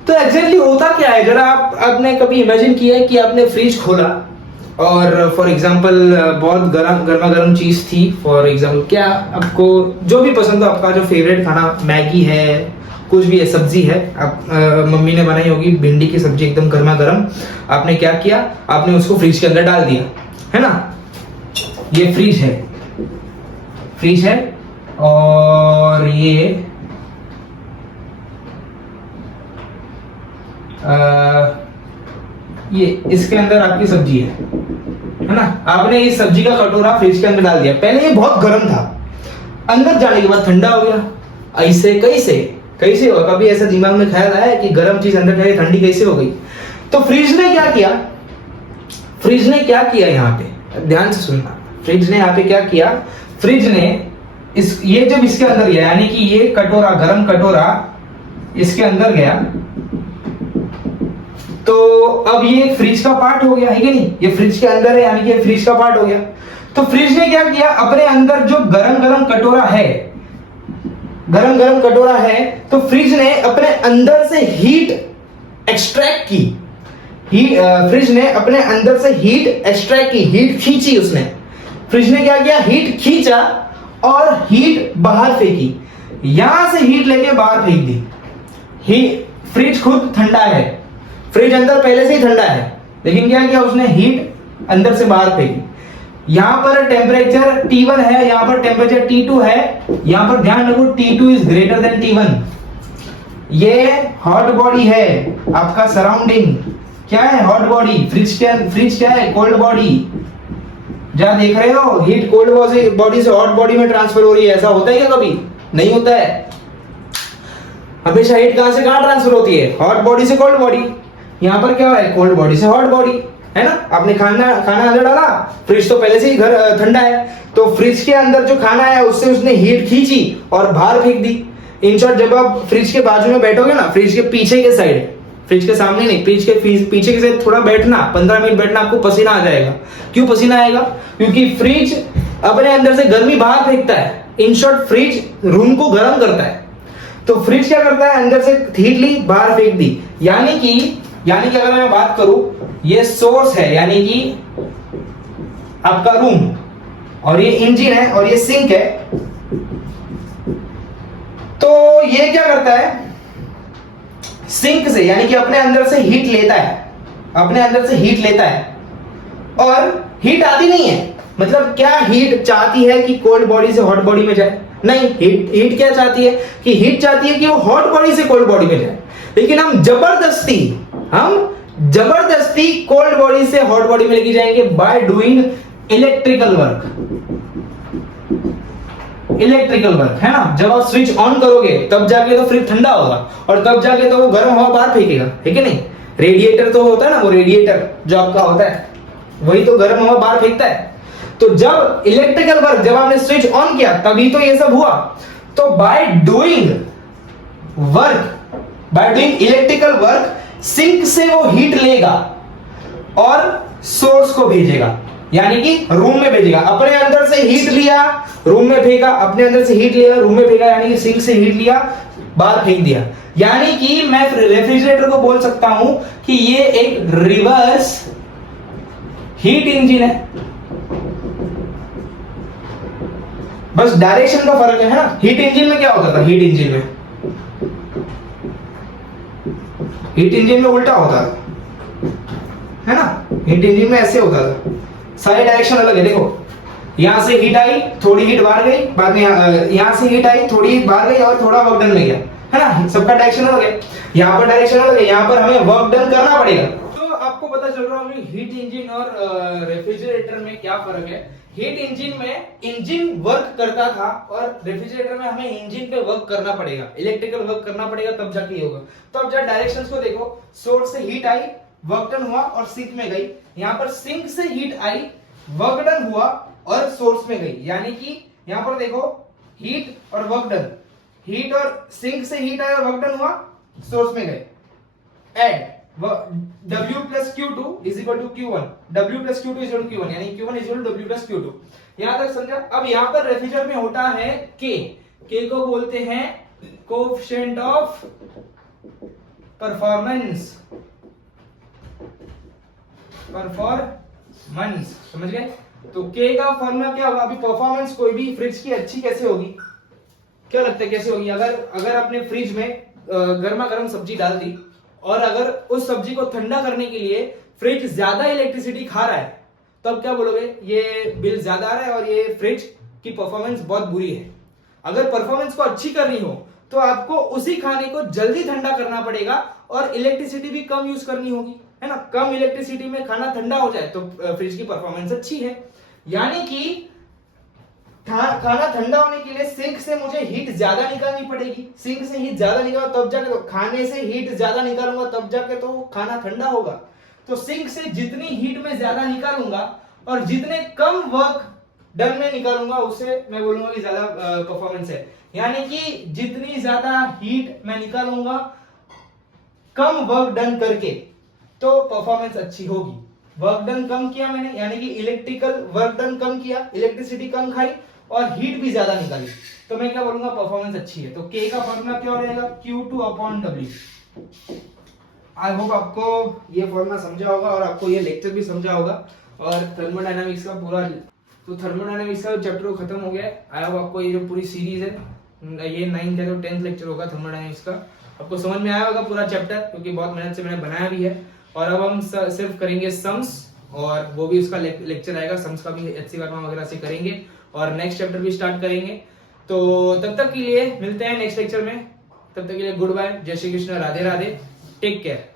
तो एग्जैक्टली होता क्या है? जरा आपने कभी इमेजिन किया है कि आपने फ्रिज खोला और फॉर एग्जाम्पल बहुत गर्मा गर्म चीज थी, फॉर एग्जाम्पल क्या आपको जो भी पसंद हो, आपका जो फेवरेट खाना मैगी है, कुछ भी है, सब्जी है, आप मम्मी ने बनाई होगी भिंडी की सब्जी एकदम गर्मा गर्म, आपने क्या किया? आपने उसको फ्रिज के अंदर डाल दिया, है ना। ये फ्रिज है और ये ये इसके अंदर आपकी सब्जी है ना। आपने इस सब्जी का कटोरा फ्रिज के अंदर डाल दिया। पहले ये बहुत गर्म था, अंदर जाने के बाद ठंडा हो गया। ऐसे कैसे कैसे होगा? कभी ऐसा दिमाग में ख्याल आया कि गर्म चीज अंदर जाके ठंडी कैसे हो गई? तो फ्रिज ने क्या किया, फ्रिज ने क्या किया यहाँ पे ध्यान से सुनना। फ्रिज ने यहाँ पे क्या किया, फ्रिज ने ये जब इसके अंदर गया, यानी कि ये कटोरा, गर्म कटोरा इसके अंदर गया, तो अब ये फ्रिज का पार्ट हो गया है कि नहीं? ये फ्रिज के अंदर है, यानी कि ये फ्रिज का पार्ट हो गया। तो फ्रिज ने क्या किया, अपने अंदर जो गरम गरम कटोरा है, गरम गरम कटोरा है, तो फ्रिज ने अपने अंदर से हीट एक्सट्रैक्ट की। फ्रिज ने अपने अंदर से हीट एक्सट्रैक्ट की, हीट खींची उसने। फ्रिज ने क्या किया, हीट खींचा और हीट बाहर फेंकी। यहां से हीट लेके बाहर फेंक दी। फ्रिज खुद ठंडा है, फ्रिज अंदर पहले से ही ठंडा है, लेकिन क्या किया उसने, हीट अंदर से बाहर फेंकी। यहां पर टेम्परेचर T1 है, यहां पर टेम्परेचर T2 है। यहां पर ध्यान रखो T2 is greater than T1। ये हॉट बॉडी है, आपका सराउंडिंग क्या है, हॉट बॉडी। फ्रिज क्या है, कोल्ड बॉडी। जहां देख रहे हो हीट कोल्ड बॉडी से हॉट बॉडी में ट्रांसफर हो रही है। ऐसा होता है क्या कभी? नहीं होता है। हमेशा हीट कहां से कहां ट्रांसफर होती है, हॉट बॉडी से कोल्ड बॉडी। यहां पर क्या है, कोल्ड बॉडी से हॉट बॉडी, है ना। आपने खाना अंदर डाला, फ्रिज तो पहले से ही घर ठंडा है, तो फ्रिज के अंदर जो खाना है उससे उसने हीट खींची और बाहर फेंक दी। इन शॉर्ट, जब आप फ्रिज के बाजू में बैठोगे ना, फ्रिज के पीछे के साइड, फ्रिज के सामने नहीं, फ्रिज के पीछे के साइड थोड़ा बैठना, 15 मिनट बैठना, आपको पसीना आ जाएगा। क्यों पसीना आएगा? क्योंकि फ्रिज अपने अंदर से गर्मी बाहर फेंकता है। इन शॉर्ट, फ्रिज रूम को गर्म करता है। तो फ्रिज क्या करता है, अंदर से हीट ली, बाहर फेंक दी। यानी कि अगर मैं बात करूं, ये सोर्स है, यानी कि आपका रूम, और ये इंजन है, और ये सिंक है। तो ये क्या करता है, सिंक से, यानी कि अपने अंदर से हीट लेता है, अपने अंदर से हीट लेता है, और हीट आती नहीं है। मतलब क्या हीट चाहती है कि कोल्ड बॉडी से हॉट बॉडी में जाए? नहीं, हीट क्या चाहती है कि हीट चाहती है कि वो हॉट बॉडी से कोल्ड बॉडी में जाए। लेकिन हम जबरदस्ती कोल्ड बॉडी से हॉट बॉडी में लेके जाएंगे bye doing electrical work. Electrical work, है ना। जब आप स्विच ऑन करोगे तब जाके तो फ्रिज ठंडा होगा, और तब जाके तो वो गर्म हवा बाहर फेंकेगा, ठीक है नहीं। रेडिएटर तो होता है ना, वो रेडिएटर जो आपका होता है, वही तो गर्म हवा बाहर फेंकता है। तो जब इलेक्ट्रिकल वर्क, जब आपने स्विच ऑन किया तभी तो ये सब हुआ। तो by doing electrical work, sink से वो हीट लेगा और सोर्स को भेजेगा, यानी कि रूम में भेजेगा। अपने अंदर से हीट लिया, रूम में फेंका, अपने अंदर से हीट लिया, रूम में फेंका, यानी कि सिंक से हीट लिया, बाहर फेंक दिया। यानी कि मैं रेफ्रिजरेटर को बोल सकता हूं कि ये एक रिवर्स हीट इंजन है। बस डायरेक्शन का फर्क है ना। हीट इंजन में क्या होता था, हीट इंजन में उल्टा होता था, है ना। हीट इंजन में ऐसे होता था, सारी डायरेक्शन अलग है। देखो, यहां से हीट आई, थोड़ी हीट बाहर गई, बाद में यहां से हीट आई, थोड़ी हीट बाहर गई, और थोड़ा वर्क डन में गया, है ना। सबका डायरेक्शन अलग है, यहां पर डायरेक्शन अलग है, यहां पर हमें वर्क डन करना पड़ेगा। तो आपको पता चल रहा होगा हीट इंजन और रेफ्रिजरेटर में क्या फर्क है। हीट इंजन में इंजन वर्क करता था, और रेफ्रिजरेटर में हमें इंजन पे वर्क करना पड़ेगा, इलेक्ट्रिकल वर्क करना पड़ेगा, तब जाके ये होगा। तो अब जब डायरेक्शंस को देखो, सोर्स से हीट आई, वर्क डन हुआ और सिंक में गई। यहां पर सिंक से हीट आई, वर्क डन हुआ और सोर्स में गई। यानी कि यहां पर देखो, हीट और वर्क डन, हीट और सिंक से हीट आई और वर्क डन हुआ, सोर्स में गए। Add W plus Q2 is equal to Q1, W plus Q2 is equal to Q1, यानी Q1 is equal to W plus Q2। यहां तक समझा। अब यहां पर रेफ्रिजरेटर में होता है K को बोलते हैं कोएफिशिएंट ऑफ परफॉर्मेंस, समझ गए। तो K का फॉर्मूला क्या होगा? अभी परफॉर्मेंस कोई भी फ्रिज की अच्छी कैसे होगी, क्या लगता है कैसे होगी? अगर अपने फ्रिज में गर्मा गर्म सब्जी डाल दी, और अगर उस सब्जी को ठंडा करने के लिए फ्रिज ज्यादा इलेक्ट्रिसिटी खा रहा है, तब क्या बोलोगे? ये बिल ज्यादा आ रहा है और ये फ्रिज की परफॉर्मेंस बहुत बुरी है। अगर परफॉर्मेंस को अच्छी करनी हो तो आपको उसी खाने को जल्दी ठंडा करना पड़ेगा और इलेक्ट्रिसिटी भी कम यूज करनी होगी, है ना। कम इलेक्ट्रिसिटी में खाना ठंडा हो जाए तो फ्रिज की परफॉर्मेंस अच्छी है। यानी कि खाना ठंडा होने के लिए सिंक से मुझे हीट ज्यादा निकालनी पड़ेगी। सिंक से हीट ज्यादा निकालो तब जाके, तो खाने से हीट ज्यादा निकालूंगा तब जाके तो खाना ठंडा होगा। तो सिंक से जितनी हीट में ज्यादा निकालूंगा और जितने कम वर्क डन में निकालूंगा उससे मैं बोलूंगा कि ज्यादा परफॉर्मेंस है। यानी कि जितनी ज्यादा हीट मैं निकालूंगा कम वर्क डन करके तो परफॉर्मेंस अच्छी होगी। वर्क डन कम किया मैंने, यानी कि इलेक्ट्रिकल वर्क डन कम किया, इलेक्ट्रिसिटी कम खाई और हीट भी ज्यादा निकाली, तो मैं क्या बोलूंगा परफॉर्मेंस अच्छी है। तो K का फॉर्मूला क्या रहेगा, Q2 upon W। I hope आपको ये फॉर्मूला समझा होगा और आपको ये लेक्चर भी समझा होगा और थर्मोडायनामिक्स का पूरा, तो थर्मोडायनामिक्स का चैप्टर खत्म हो गया है। आई होप आपको ये जो पूरी सीरीज है, ये 9th या तो 10th लेक्चर होगा थर्मोडायनामिक्स का, आपको समझ में आया होगा पूरा चैप्टर, क्योंकि बहुत मेहनत से मैंने बनाया भी है। और अब हम सिर्फ करेंगे सम्स, और वो भी उसका लेक्चर आएगा, सम्स का भी HC वर्मा वगैरह से करेंगे और नेक्स्ट चैप्टर भी स्टार्ट करेंगे। तो तब तक के लिए मिलते हैं नेक्स्ट लेक्चर में, तब तक के लिए गुड बाय, जय श्री कृष्ण, राधे राधे, टेक केयर।